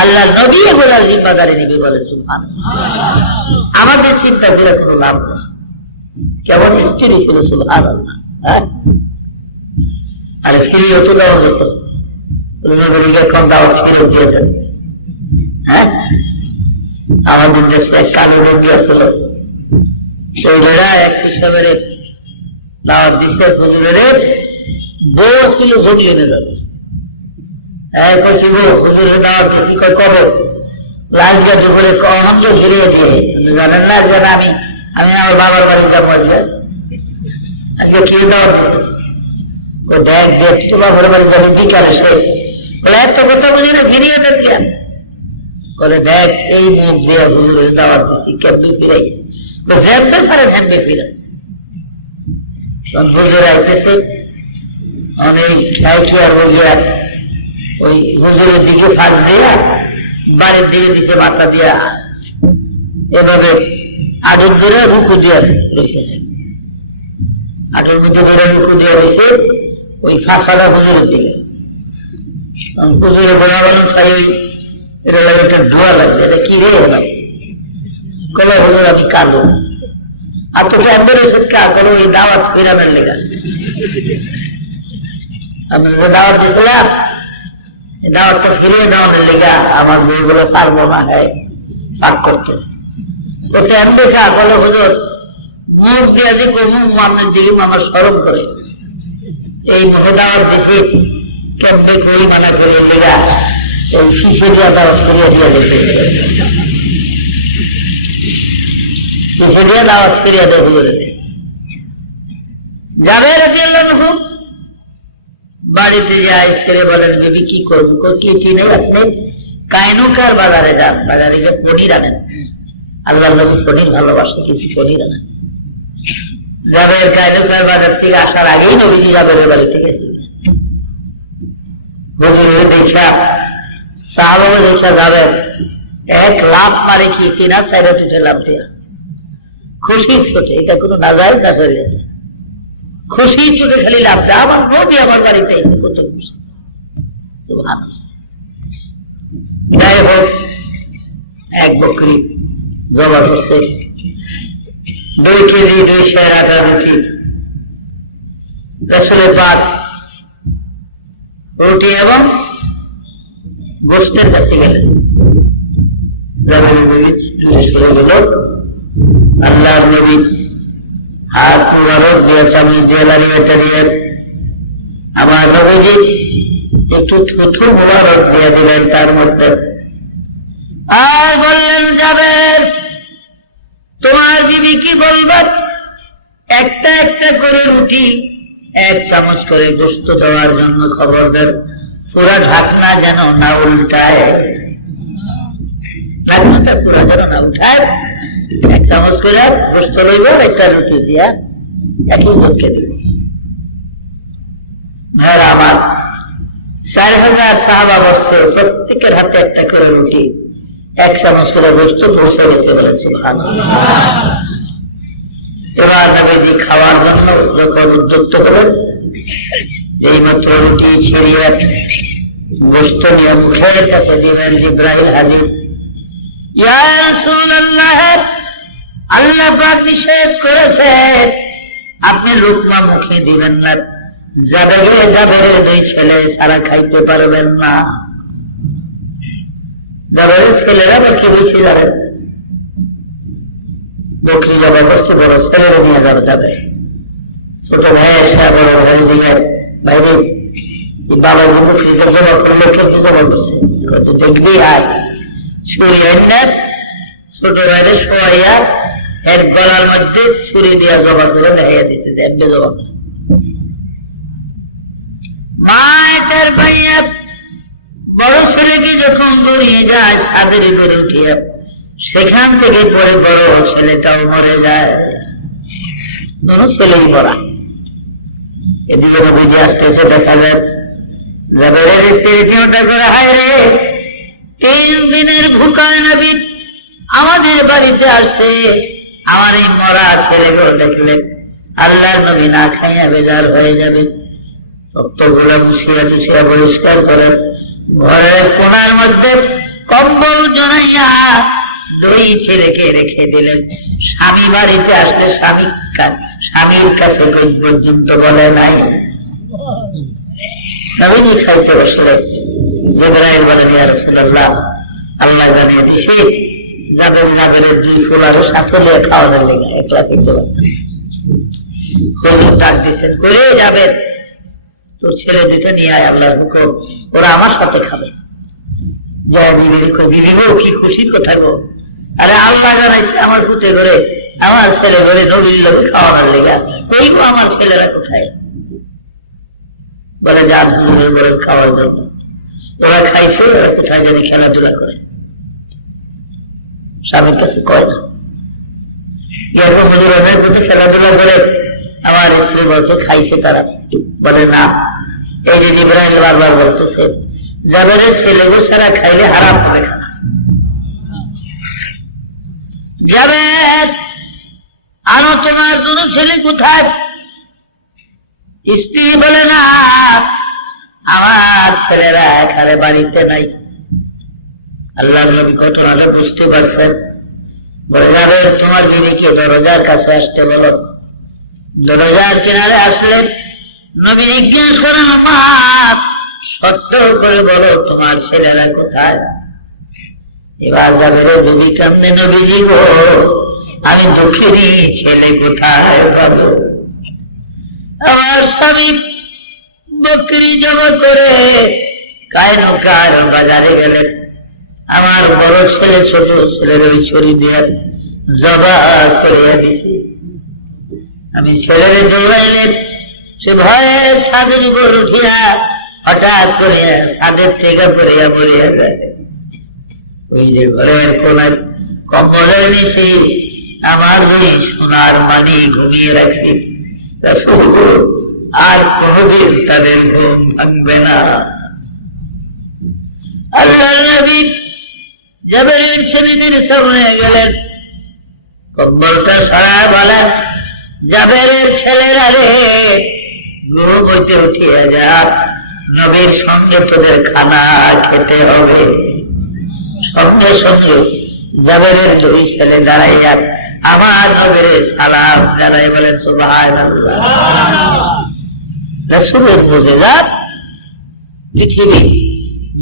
আল্লাহ নবী এগুলার জিম্মাদারি নিবি। বলে সুবহানাল্লাহ। আমাদের চিন্তা করে কোনো লাভ নেই। কেমন স্ত্রী ছিল, সুবহানাল্লাহ। হ্যাঁ, আরে ফিরিয়ে তো দেওয়া যেত, নবীকে কম দাওয়াত ফিরে দিয়ে দেন। হ্যাঁ, আমাদের দেশে এক কালো রোগী আসল, সেই বেড়া এক হিসাবের দাওয়াত দিচ্ছে। হুজুরের বউ ছিল হুগলি মেজাজ। হুজুরের দাওয়াত দিচ্ছি, কবে? লালগা দুপুরে কমকে ফিরিয়ে দিয়ে, জানেন না যে আমি আমার বাবার বাড়ি যাবো, আজকে কি দাওয়াত দিচ্ছে? দেখ দেখ, তো বাবার বাড়ি যাবে বিকালে। সে বলে এত কথা বুঝি না, ফিরিয়ে দেন কেন? বলে দেখ, এই মুখ দিয়ে হুজুরের দাওয়াত দিচ্ছি, কেমনি ফিরাই যেমনি পারেন হেমবে ফিরে। হুজুর আইতেছে, অনেক খেয়াল কি আর বুঝিয়া ওই হুজুরের দিকে ফাঁস দিয়া বাড়ির দিকে দিছে, মাথা দিয়া এভাবে আটক ধরে রুকু দিয়া রয়েছে। আটক ধরে রুকু দিয়া রয়েছে, ওই ফাঁসাটা হুজুরের দিকে। হুজুরে বলা বলেন, এটা লাগে একটা ধোয়া লাগবে, এটা কি রে হলাম? কলে হুজুর আমি কাঁদো। আর তোকে একবারে কাঁদো, এই দাওয়াত ফিরাবেন লেখা। আপনাকে দাওয়াত দিয়েছিলাম, দাওয়াতটা ফিরিয়ে দেওয়ানের লেখা আমার বইগুলো পারবো না, হ্যাঁ পাক করতে। ওটা এমনি কা বলে হুজুর মুখ দিয়ে যে মুখ আপনার দিকে আমার স্মরণ করে, এই মুখে দাওয়াত বেশি কেমনি করি মানা করে লেখা এই ফিসে দিয়া দাওয়াত ফিরিয়ে দিয়ে যেতে, ফিসে দিয়ে দাওয়াত ফিরিয়ে দেয় হুজুরে। যাবে হুম বাড়িতে যায়, ছেলে বলেন বেবি কি করবো? কি নেই, আপনি কায়নুকার বাজারে যান, বাজারে গিয়ে পনির আনেন। আল্লাহ নবী পনির ভালোবাসে, কিছু পনির আনেন। জাবের কায়নুকার বাজার থেকে আসার আগেই নবীজি জাবেরের বাড়িতে গেছিলেন। হুজুরে দেখা, সাহাবাবে দেখা যাবেন এক লাভ মারে কি কিনা সাইডে উঠে লাভ দেয়া, খুশি ছোটে। এটা কোনো নাজায়েজ কাজ হয়ে গেছে, খুশি চোখে খালি লাভ দেয়। আমার নবী আমার বাড়িতে এসে কত খুশি। যাই হোক, এক বকরি জবা করছে, 2 কেজি 2 সের আটা রুটি রাসূলের পাক রুটি এবং গোশতের কাছে গেলেন। শুরু হলো আল্লাহর নবী হাত মুবারক দিয়ে চামচ দিয়ে লাগিয়ে টানিয়ে আমার নবীজি একটু থুথু মুবারক দিয়ে দিলেন তার মধ্যে, আর বললেন, যাবের তোমার বিবি কি বলবেন, একটা একটা করে রুটি 1 চামচ করে গোশত দেওয়ার জন্য খবর দেন, পুরা ঢাকনা যেন না উল্টায়, ঢাকনাটা পুরা যেন না উঠায়। 1 চামচ করে গোশত লইব, একটা রুটি দিয়া একই জনকে দিব। ভাইরা আমার, 4000 সাহাবা বসছে, প্রত্যেকের হাতে একটা করে রুটি, 1 চামচ করে গোশত পৌঁছে গেছে বলে সুবহানাল্লাহ। এবার নবীজি খাওয়ার জন্য যখন উদ্যুক্ত হলেন, এই মাত্র রুটি ছিঁড়িয়ে গোশত নিয়ে মুখের কাছে দিবেন, জিবরাইল হাজির। ইয়া রাসূলুল্লাহ, আল্লাহ পাক নিষেধ করেছেন আপনি লুকমা মুখে দিবেন না, জাবেরের 2 ছেলে সারা খাইতে পারবেন না। জাবেরের ছেলেরা কি বেশি যাবেন, বকরি জবা করছে, বড় ছেলেরা নিয়ে যাবে। ছোট ভাই এসে বড় ভাই জিজ্ঞাসা, বাইরে বাবা যে বকরিটা জমা করলো, কে জমা করছে, দেখবি আয়। ছুরি এনে ছোট ভাইরে শোয়াইয়া এর গলার মধ্যে ছুরি দিয়া জমা করে দেখাইয়া দিচ্ছে, এমনি জমা করে। মা এটার ভাইয়া বড় ছেলেকে যখন দৌড়িয়ে যায় ছাদের উপরে উঠিয়া, সেখান থেকে পরে বড় ছেলেটাও মরে যায়, দুটো ছেলেই মরা। এদিকে নবীজি আসতেছে, দেখা যায় জাবেরের স্ত্রী ওটা করে, হায় রে 3 দিনের ভুকায় নবী আমাদের বাড়িতে আসছে, আমার এই মরা ছেলেগুলো দেখলে আল্লাহর নবী না খাইয়া বেজার হয়ে যাবে। রক্তগুলো মুছিয়া টুছিয়া পরিষ্কার করে ঘরের কোণার মধ্যে কম্বল জড়াইয়া 2 ছেলেকে রেখে দিলেন। স্বামী বাড়িতে আসলে স্বামীর কাছে কই পর্যন্ত বলে নাই। নবীজি খাইতে বসলেন, জিবরাইল বলেন, ইয়া রাসূলুল্লাহ, আল্লাহ জানিয়ে দিছে জাবেরের 2 ফুল আরো সাথে নিয়ে খাওয়ানোর লেগে, একলা খেতে পারতেন। হুজুর ডাক দিচ্ছেন, করে যাবেন তোর ছেলে 2টা নিয়ে আয়, আল্লাহর হুকুম, ওরা আমার সাথে খাবে। জয় বিবি গো, কি খুশির কথা গো, আরে আল্লাহ জানাইছে আমার পুতে করে, আমার ছেলে করে নবীর লোকে খাওয়ানোর লেগা, ওই গো আমার ছেলেরা কোথায়? বলে যান হুজুরের করে খাওয়ার জন্য। ওরা খাইছে, ওরা কোথায় জানি খেলাধুলা করে, স্বামীর কাছে কয় না। এরকম হুজুর ওদের প্রতি খেলাধুলা করে, আমার স্ত্রী বলছে খাইছে তারা, বলে না। এই যে জিবরাইল বারবার বলতেছে, জাবেরের ছেলেগুলো সারা খাইলে হারাম হবে খানা। জাবের, আনো তোমার 2 ছেলে কোথায়? স্ত্রী বলে না, আমার ছেলেরা এখানে বাড়িতে নাই। আল্লাহ নবী ঘটনাটা বুঝতে পারছেন, বলে যাবে তোমার বিবিকে দরজার কাছে আসতে বলো। দরজার কিনারে আসলেন, নবী জিজ্ঞেস করেন, মা সত্য করে বলো তোমার ছেলেরা কোথায়? এবার যাবে নবী কান্দে, নবীজি গো আমি দুঃখিনী, ছেলে কোথায় পাবো? আমার স্বামী বকরি জমা করে কায়নকার বাজারে গেলেন, আমার বড় ছেলে ছোট ছেলের ওই ছুরি দিয়ে জবা করিয়া দিছি। আমি ছেলেরে দৌড়াইলেন, সে ভয়ে ছাদের উপর উঠিয়া হঠাৎ করে ছাদের থেকে পড়িয়া যায়। ওই যে ঘরের কোনায় কম্বলের নিচে আমার 2 সোনার মানি ঘুমিয়ে রাখছি, আর কোনদিন তাদের ঘুম ভাঙবে না। আল্লাহর নবী জাবেরের ছেলেদের সামনে গেলেন, কম্বলটা সরায় বলেন, জাবেরের ছেলেরা রে, ঘুম হইতে উঠিয়া যা, নবীর সঙ্গে তোদের খানা খেতে হবে। সঙ্গে সঙ্গে জাবেরের 2 ছেলে দাঁড়াইয়া আমার নবীর সালাম জানাই বলেন সুবহানাল্লাহ। রাসূলের মুজিজাত পৃথিবী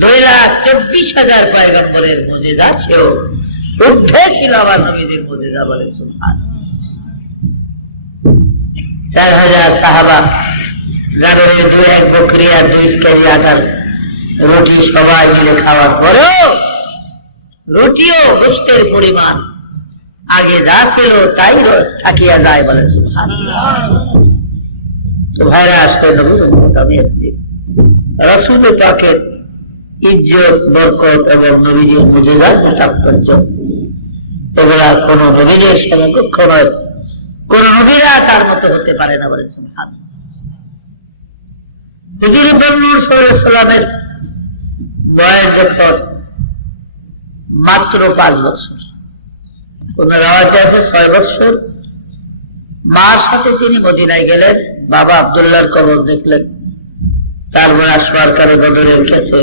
2,24,000 পয়গম্বরের মুজিজাত ছিল, ঊর্ধ্বে ছিল আমার নবীদের মুজিজা বলেন সুবহানাল্লাহ। 4,000 সাহাবা জাগরে 2-1 বকরি আর 2 কেজি আটার রুটি সবাই মিলে খাওয়ার পরেও রুটিও গোষ্ঠের পরিমাণ আগে যা ছিল তাই থাকিয়া যায় বলে সুবহানাল্লাহ। তো ভাইরা আসলে নবীর উম্মত আমি আপনি রাসূল পাকের ইজ্জত বরকত এবং নবীজির মুজিজার যে তাৎপর্য, এগুলা কোন নবীদের সমকক্ষ নয়, কোন নবীরা তার মতো হতে পারে না বলে সুবহানাল্লাহ। হুজুর সাল্লাল্লাহু আলাইহি ওয়াসাল্লামের বয়স যখন মাত্র 5 বছর, কোন রাওয়াতে আছে 6 বছর, মার সাথে তিনি মদিনায় গেলেন, বাবা আব্দুল্লাহর কবর দেখলেন, তারপর আসবার কালে বদরের কাছে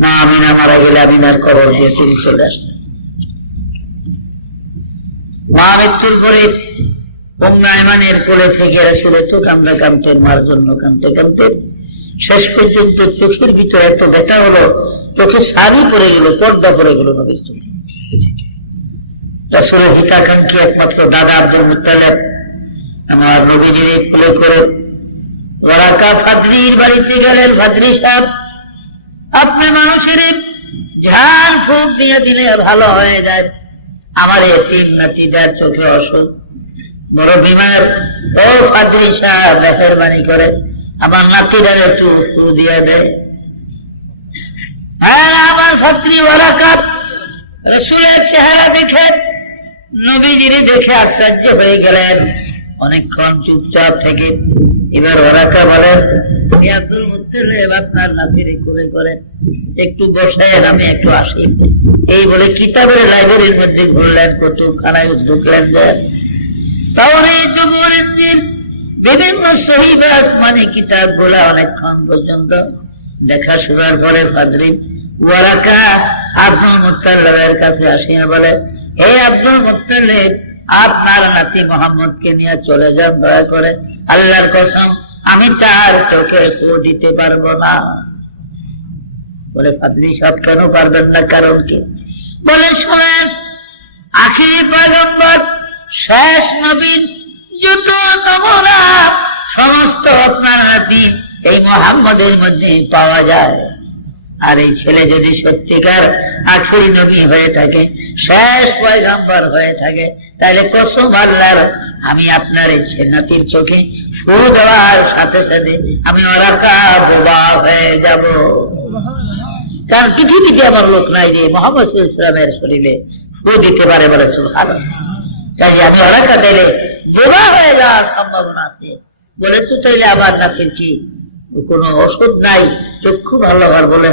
মা আমিনা মারা গেলে আমিনার কবর দিয়ে তিনি চলে আসলেন। মা মৃত্যুর পরে উম্মে আইমানের কোলে থেকে রাসূল তো কান্দা কাঁদতেন, মার জন্য কাঁদতে কাঁদতে শেষ পর্যন্ত চোখের ভিতরে এত ব্যথা হলো, চোখে শাড়ি পড়ে গেল, পর্দা পড়ে গেল নবীর চোখে। রাসূলের হিতাকাঙ্ক্ষী একমাত্র দাদা আব্দুল মুত্তালিব আমার নবীজির কোলে করে ওয়ারাকা ফাদরির বাড়িতে গেলেন। ফাদরি সাহেব, আপনি মানুষের ঝাল ফুক দিয়ে দিলে ভালো হয়ে যায়, আমার এতিম নাতিটার চোখে অসুখ, বড় বিমার, ও ফাদরি সাহেব মেহেরবানি করে আমার নাতিটার একটু ফু দিয়ে দেয়। হ্যাঁ, আমার ফাদরি ওয়ারাকা রাসূলের চেহারা দেখে নবীজির দেখে আশ্চর্য হয়ে গেলেন। অনেকক্ষণ চুপচাপ থেকে এবার ওরাকা বলেন, আব্দুল মুত্তালিব আপনার নাতির কোলে করে একটু বসেন, আমি একটু আসি। এই বলে কিতাবের লাইব্রেরির মধ্যে ঘুরলেন, কতখানায় ঢুকলেন, তাহলে বিভিন্ন সহিফা আসমানি কিতাব গুলা অনেকক্ষণ পর্যন্ত দেখা শোনার পরে ফাদরি ওয়ারাকা আব্দুল মুত্তালিবের কাছে আসিয়া বলে, হে আব্দুল মুত্তালিব, আপনার নাতি মোহাম্মদকে নিয়ে চলে যান দয়া করে, আল্লাহর কসম আমি তার চোখে ফু দিতে পারবো না। বলে, ফাদরি সাহেব কেন পারবেন না, কারণ কি? বলে, শোনেন, আখিরি পয়গম্বর শেষ নবীর যত নমুনা সমস্ত আপনার নাতি এই মুহাম্মদের মধ্যে পাওয়া যায়। আর এই ছেলে যদি সত্যিকার আখিরি নবী হয়ে থাকে, শেষ পয়গম্বর হয়ে থাকে, তাহলে কসম আল্লাহর আমি আপনার এই নাতির চোখে ফু দেওয়ার সাথে সাথে আমি ওরাকা বোবা হয়ে যাব। কারণ পৃথিবীতে আমার লোক নাই যে মুহাম্মদ সাল্লাল্লাহু আলাইহি ওয়াসাল্লামের শরীরে ফু দিতে পারে বলে সুবহানাল্লাহ। তাই আমি ওরাকা দিলে বোবা হয়ে যাওয়ার সম্ভাবনা আছে। বলে, তো তাইলে আমার নাতির কি কোনো ওষুধ নাই, চক্ষু ভালো হওয়ার? বলে,